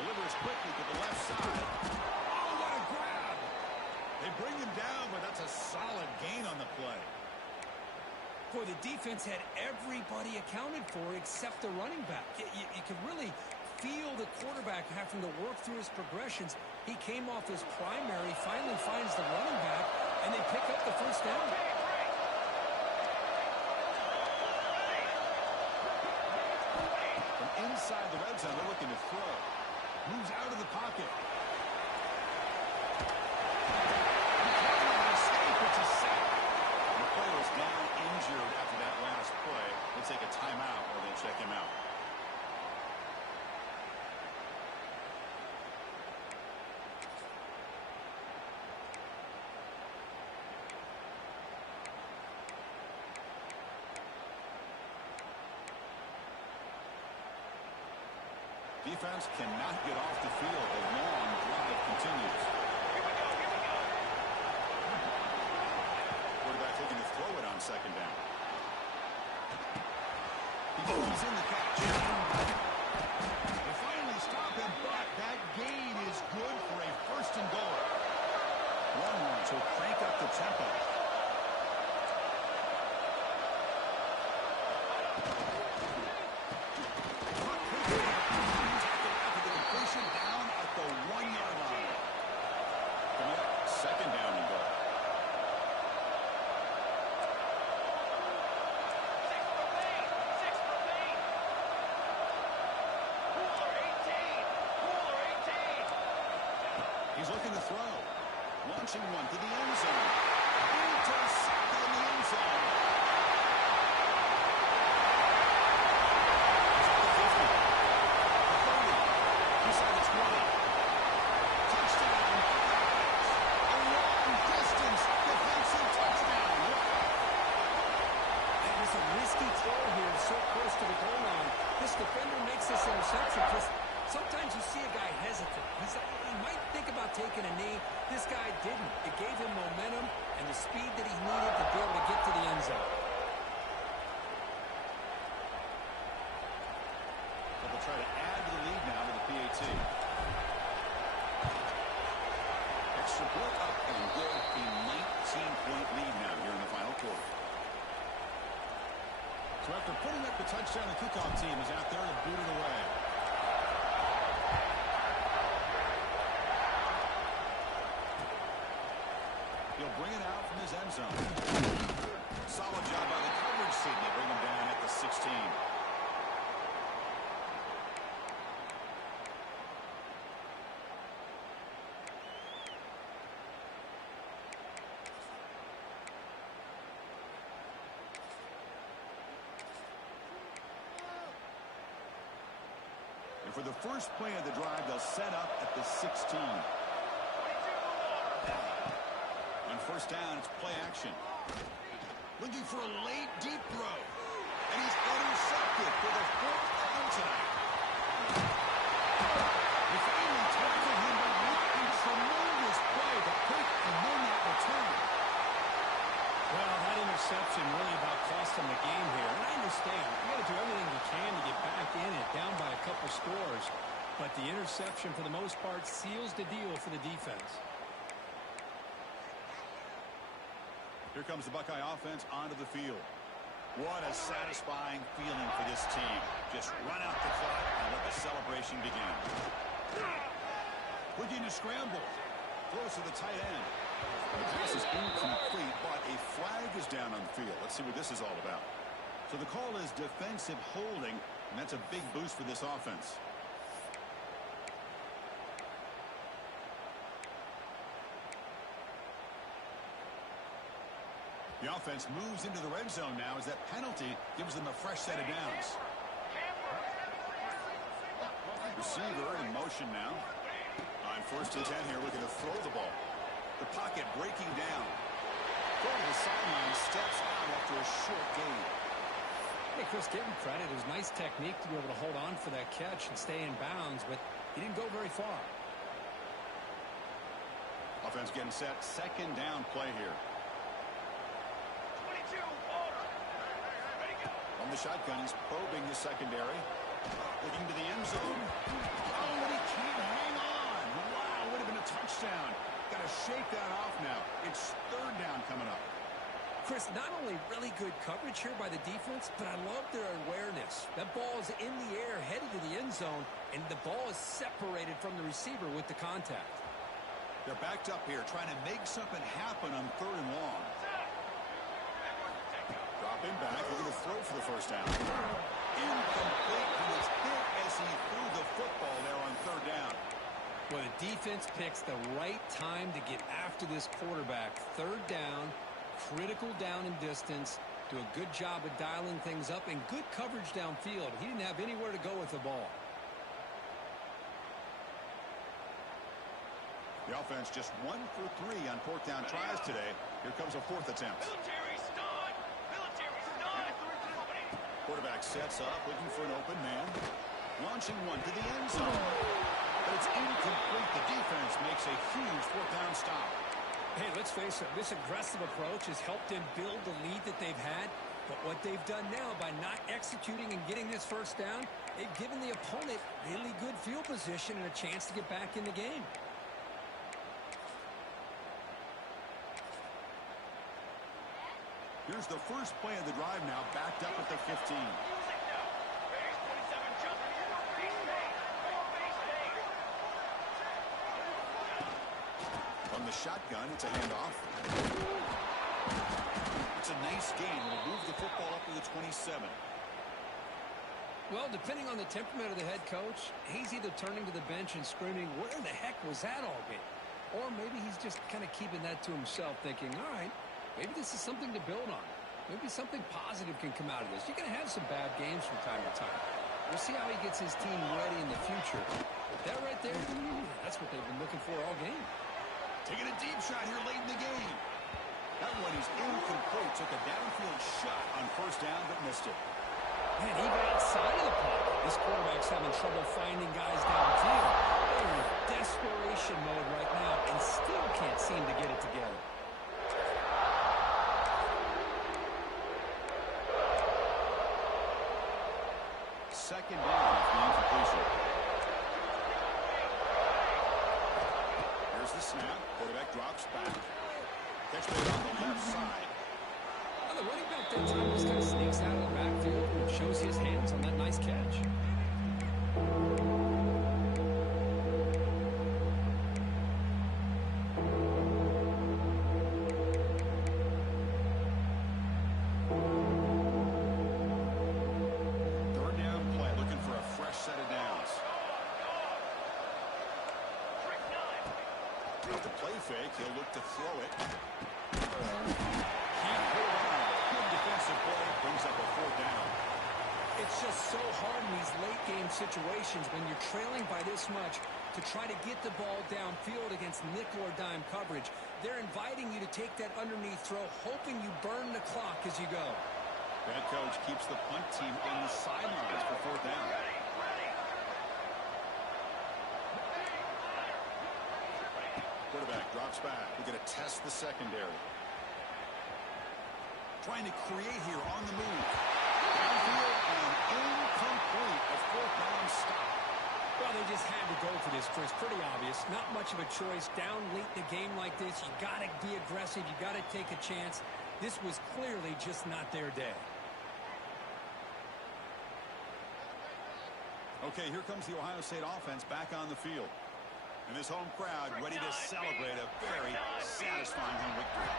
Delivers quickly to the left side. Oh, what a grab! They bring him down, but that's a solid gain on the play. Boy, the defense had everybody accounted for except the running back. You could really feel the quarterback having to work through his progressions. He came off his primary, finally finds the running back, and they pick up the first down. From inside the red zone, they're looking to throw. Moves out of the pocket. It's a sack. The player is now injured after that last play. They'll take a timeout or they'll check him out. Defense cannot get off the field. The long drive continues. Here we go. Quarterback looking to throw it on second down. He's in the catch. They finally stop him, but that gain is good for a first and goal. Long ones will crank up the tempo. Down at the 1-yard line. Coming up, second down and goal. 6 for me. Cooler 18. He's looking to throw. Launching one to the end zone. Intercepted in the end zone. Inside the 20. Touchdown. A long-distance defensive touchdown. That was a risky throw here, so close to the goal line. This defender makes this interception because sometimes you see a guy hesitant. He might think about taking a knee. This guy didn't. It gave him momentum and the speed that he needed to be able to get to the end zone. But they'll try to add to the lead now to the PAT. Extra point up and good. A 19-point lead now here in the final quarter. So after putting up the touchdown, the kickoff team is out there to boot it away. He'll bring it out from his end zone. Solid job by the coverage team. They bring him down at the 16. And for the first play of the drive, they'll set up at the 16. On first down, it's play action. Looking for a late, deep throw. And he's intercepted for the fourth down tonight. They finally tackled him, but what a tremendous play to pick and then that return. Well, that interception really about cost him the game here. And I understand. You got to do everything you can to get back in it, down by a couple scores. But the interception, for the most part, seals the deal for the defense. Here comes the Buckeye offense onto the field. What a satisfying feeling for this team. Just run out the clock and let the celebration begin. Looking to scramble. Throws to the tight end. The pass is incomplete, but a flag is down on the field. Let's see what this is all about. So the call is defensive holding, and that's a big boost for this offense. The offense moves into the red zone now as that penalty gives them a fresh set of downs. Receiver in motion now. On first and 10 here, looking to throw the ball. The pocket breaking down. Throw to the sideline, steps out after after a short gain. Hey, Chris, give him credit. It was nice technique to be able to hold on for that catch and stay in bounds, but he didn't go very far. Offense getting set. Second down play here. 22, order. Ready, go. On the shotgun, he's probing the secondary. Looking to the end zone. Oh, and he can't hang on. Wow, would have been a touchdown. Got to shake that off now. It's third down coming up. Chris, not only really good coverage here by the defense, but I love their awareness. That ball is in the air, headed to the end zone, and the ball is separated from the receiver with the contact. They're backed up here, trying to make something happen on third and long. Drop him back, looking to throw for the first down. Incomplete. He was hit as he threw the football there on third down. Well, the defense picks the right time to get after this quarterback. Third down, critical down and distance. Do a good job of dialing things up and good coverage downfield. He didn't have anywhere to go with the ball. The offense just 1 for 3 on fourth down tries today. Here comes a fourth attempt. Military stun. Military stun. Quarterback sets up, looking for an open man. Launching one to the end zone. But it's incomplete. The defense makes a huge fourth down stop. Hey, let's face it, this aggressive approach has helped them build the lead that they've had. But what they've done now by not executing and getting this first down, they've given the opponent really good field position and a chance to get back in the game. Here's the first play of the drive now, backed up at the 15. Music now. Base 27 jump. Base fade. Base fade. From the shotgun, it's a handoff. It's a nice gain. Will move the football up to the 27. Well, depending on the temperament of the head coach, he's either turning to the bench and screaming, where the heck was that all game? Or maybe he's just kind of keeping that to himself, thinking, all right, maybe this is something to build on. Maybe something positive can come out of this. You're going to have some bad games from time to time. We'll see how he gets his team ready in the future. But that right there, that's what they've been looking for all game. Taking a deep shot here late in the game. That one is incomplete. Took a downfield shot on first down, but missed it. Man, even outside of the pocket, this quarterback's having trouble finding guys downfield. They're in desperation mode right now and still can't seem to get it together. Second down after the incompletion. Here's the snap. Quarterback drops back. Catch made on the left side. Well, the running back that time just kind of sneaks out of the backfield and shows his hands on that nice catch. Third down play, looking for a fresh set of downs. With the play fake, he'll look to throw it. Can't hold on. Good defensive play, brings up a fourth down. It's just so hard in these late game situations when you're trailing by this much to try to get the ball downfield against nickel or dime coverage. They're inviting you to take that underneath throw, hoping you burn the clock as you go. The head coach keeps the punt team on the sidelines for fourth down. Quarterback drops back. We're going to test the secondary. Trying to create here on the move. Downfield and incomplete. A fourth down stop. Well, they just had to go for this, Chris. Pretty obvious. Not much of a choice. Down late in the game like this, you got to be aggressive. You got to take a chance. This was clearly just not their day. Okay, here comes the Ohio State offense back on the field. And this home crowd ready to celebrate a very satisfying home victory.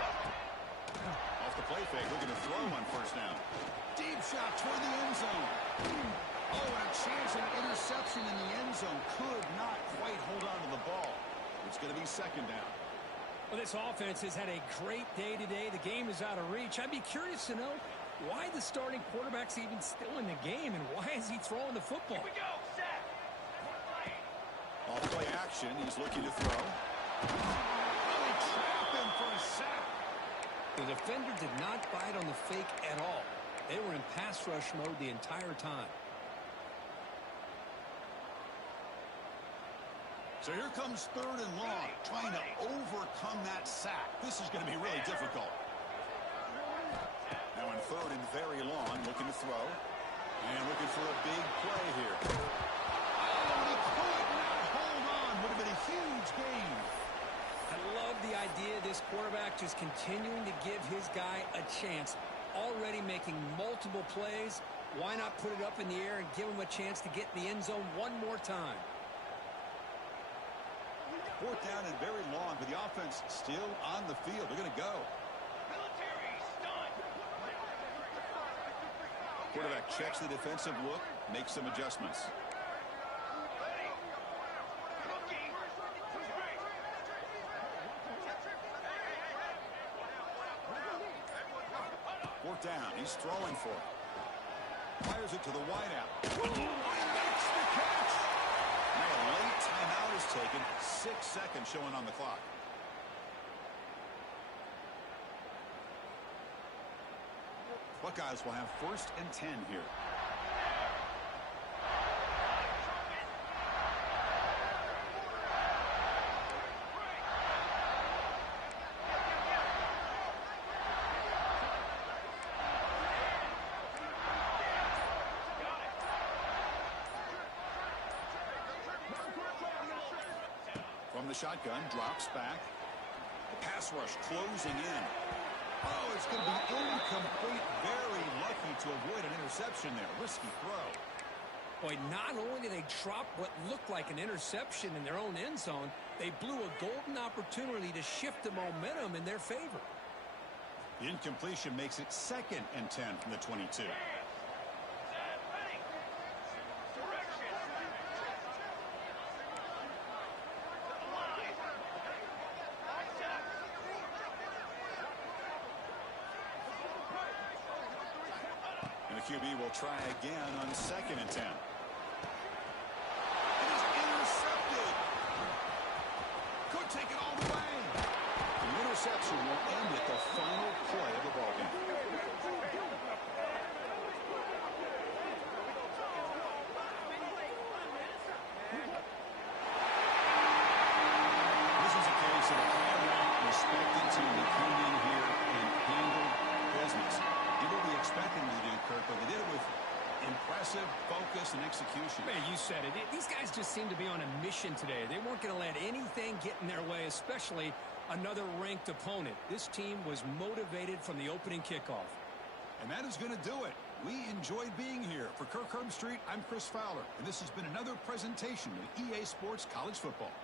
Off the play fake, looking to throw on first down. Deep shot toward the end zone. Oh, and a chance at an interception in the end zone. Could not quite hold on to the ball. It's going to be second down. Well, this offense has had a great day today. The game is out of reach. I'd be curious to know why the starting quarterback's even still in the game and why is he throwing the football? Here we go. Set. Off play action, he's looking to throw. Really trap him for a sack. The defender did not bite on the fake at all. They were in pass rush mode the entire time. So here comes 3rd and long, trying to overcome that sack. This is going to be really difficult. Now in 3rd and very long, looking to throw. And looking for a big play here. Oh, he could not hold on. Would have been a huge gain. I love the idea of this quarterback just continuing to give his guy a chance. Already making multiple plays. Why not put it up in the air and give him a chance to get in the end zone one more time? 4th down and very long, but the offense still on the field. They're going to go. Military stunt. Quarterback checks the defensive look, makes some adjustments. Ready. Rookie. Straight. 4th down, he's throwing for it. Fires it to the wideout. He makes the catch. Now a late timeout is taken. 6 seconds showing on the clock. Buckeyes will have 1st and 10 here. From the shotgun, drops back. The pass rush closing in. Oh, it's going to be incomplete. Very lucky to avoid an interception there. Risky throw. Boy, not only did they drop what looked like an interception in their own end zone, they blew a golden opportunity to shift the momentum in their favor. The incompletion makes it 2nd and 10 from the 22. QB will try again on 2nd and 10. It is intercepted. Could take it all the way. The interception will end at the final play of the ballgame. This is a case of a high-ranked, respected team that came in here and handled business. Did what we expected them to do, Kirk, but they did it with impressive focus and execution. Man, you said it. These guys just seem to be on a mission today. They weren't going to let anything get in their way, especially another ranked opponent. This team was motivated from the opening kickoff. And that is going to do it. We enjoyed being here. For Kirk Herbstreit, I'm Chris Fowler, and this has been another presentation of EA Sports College Football.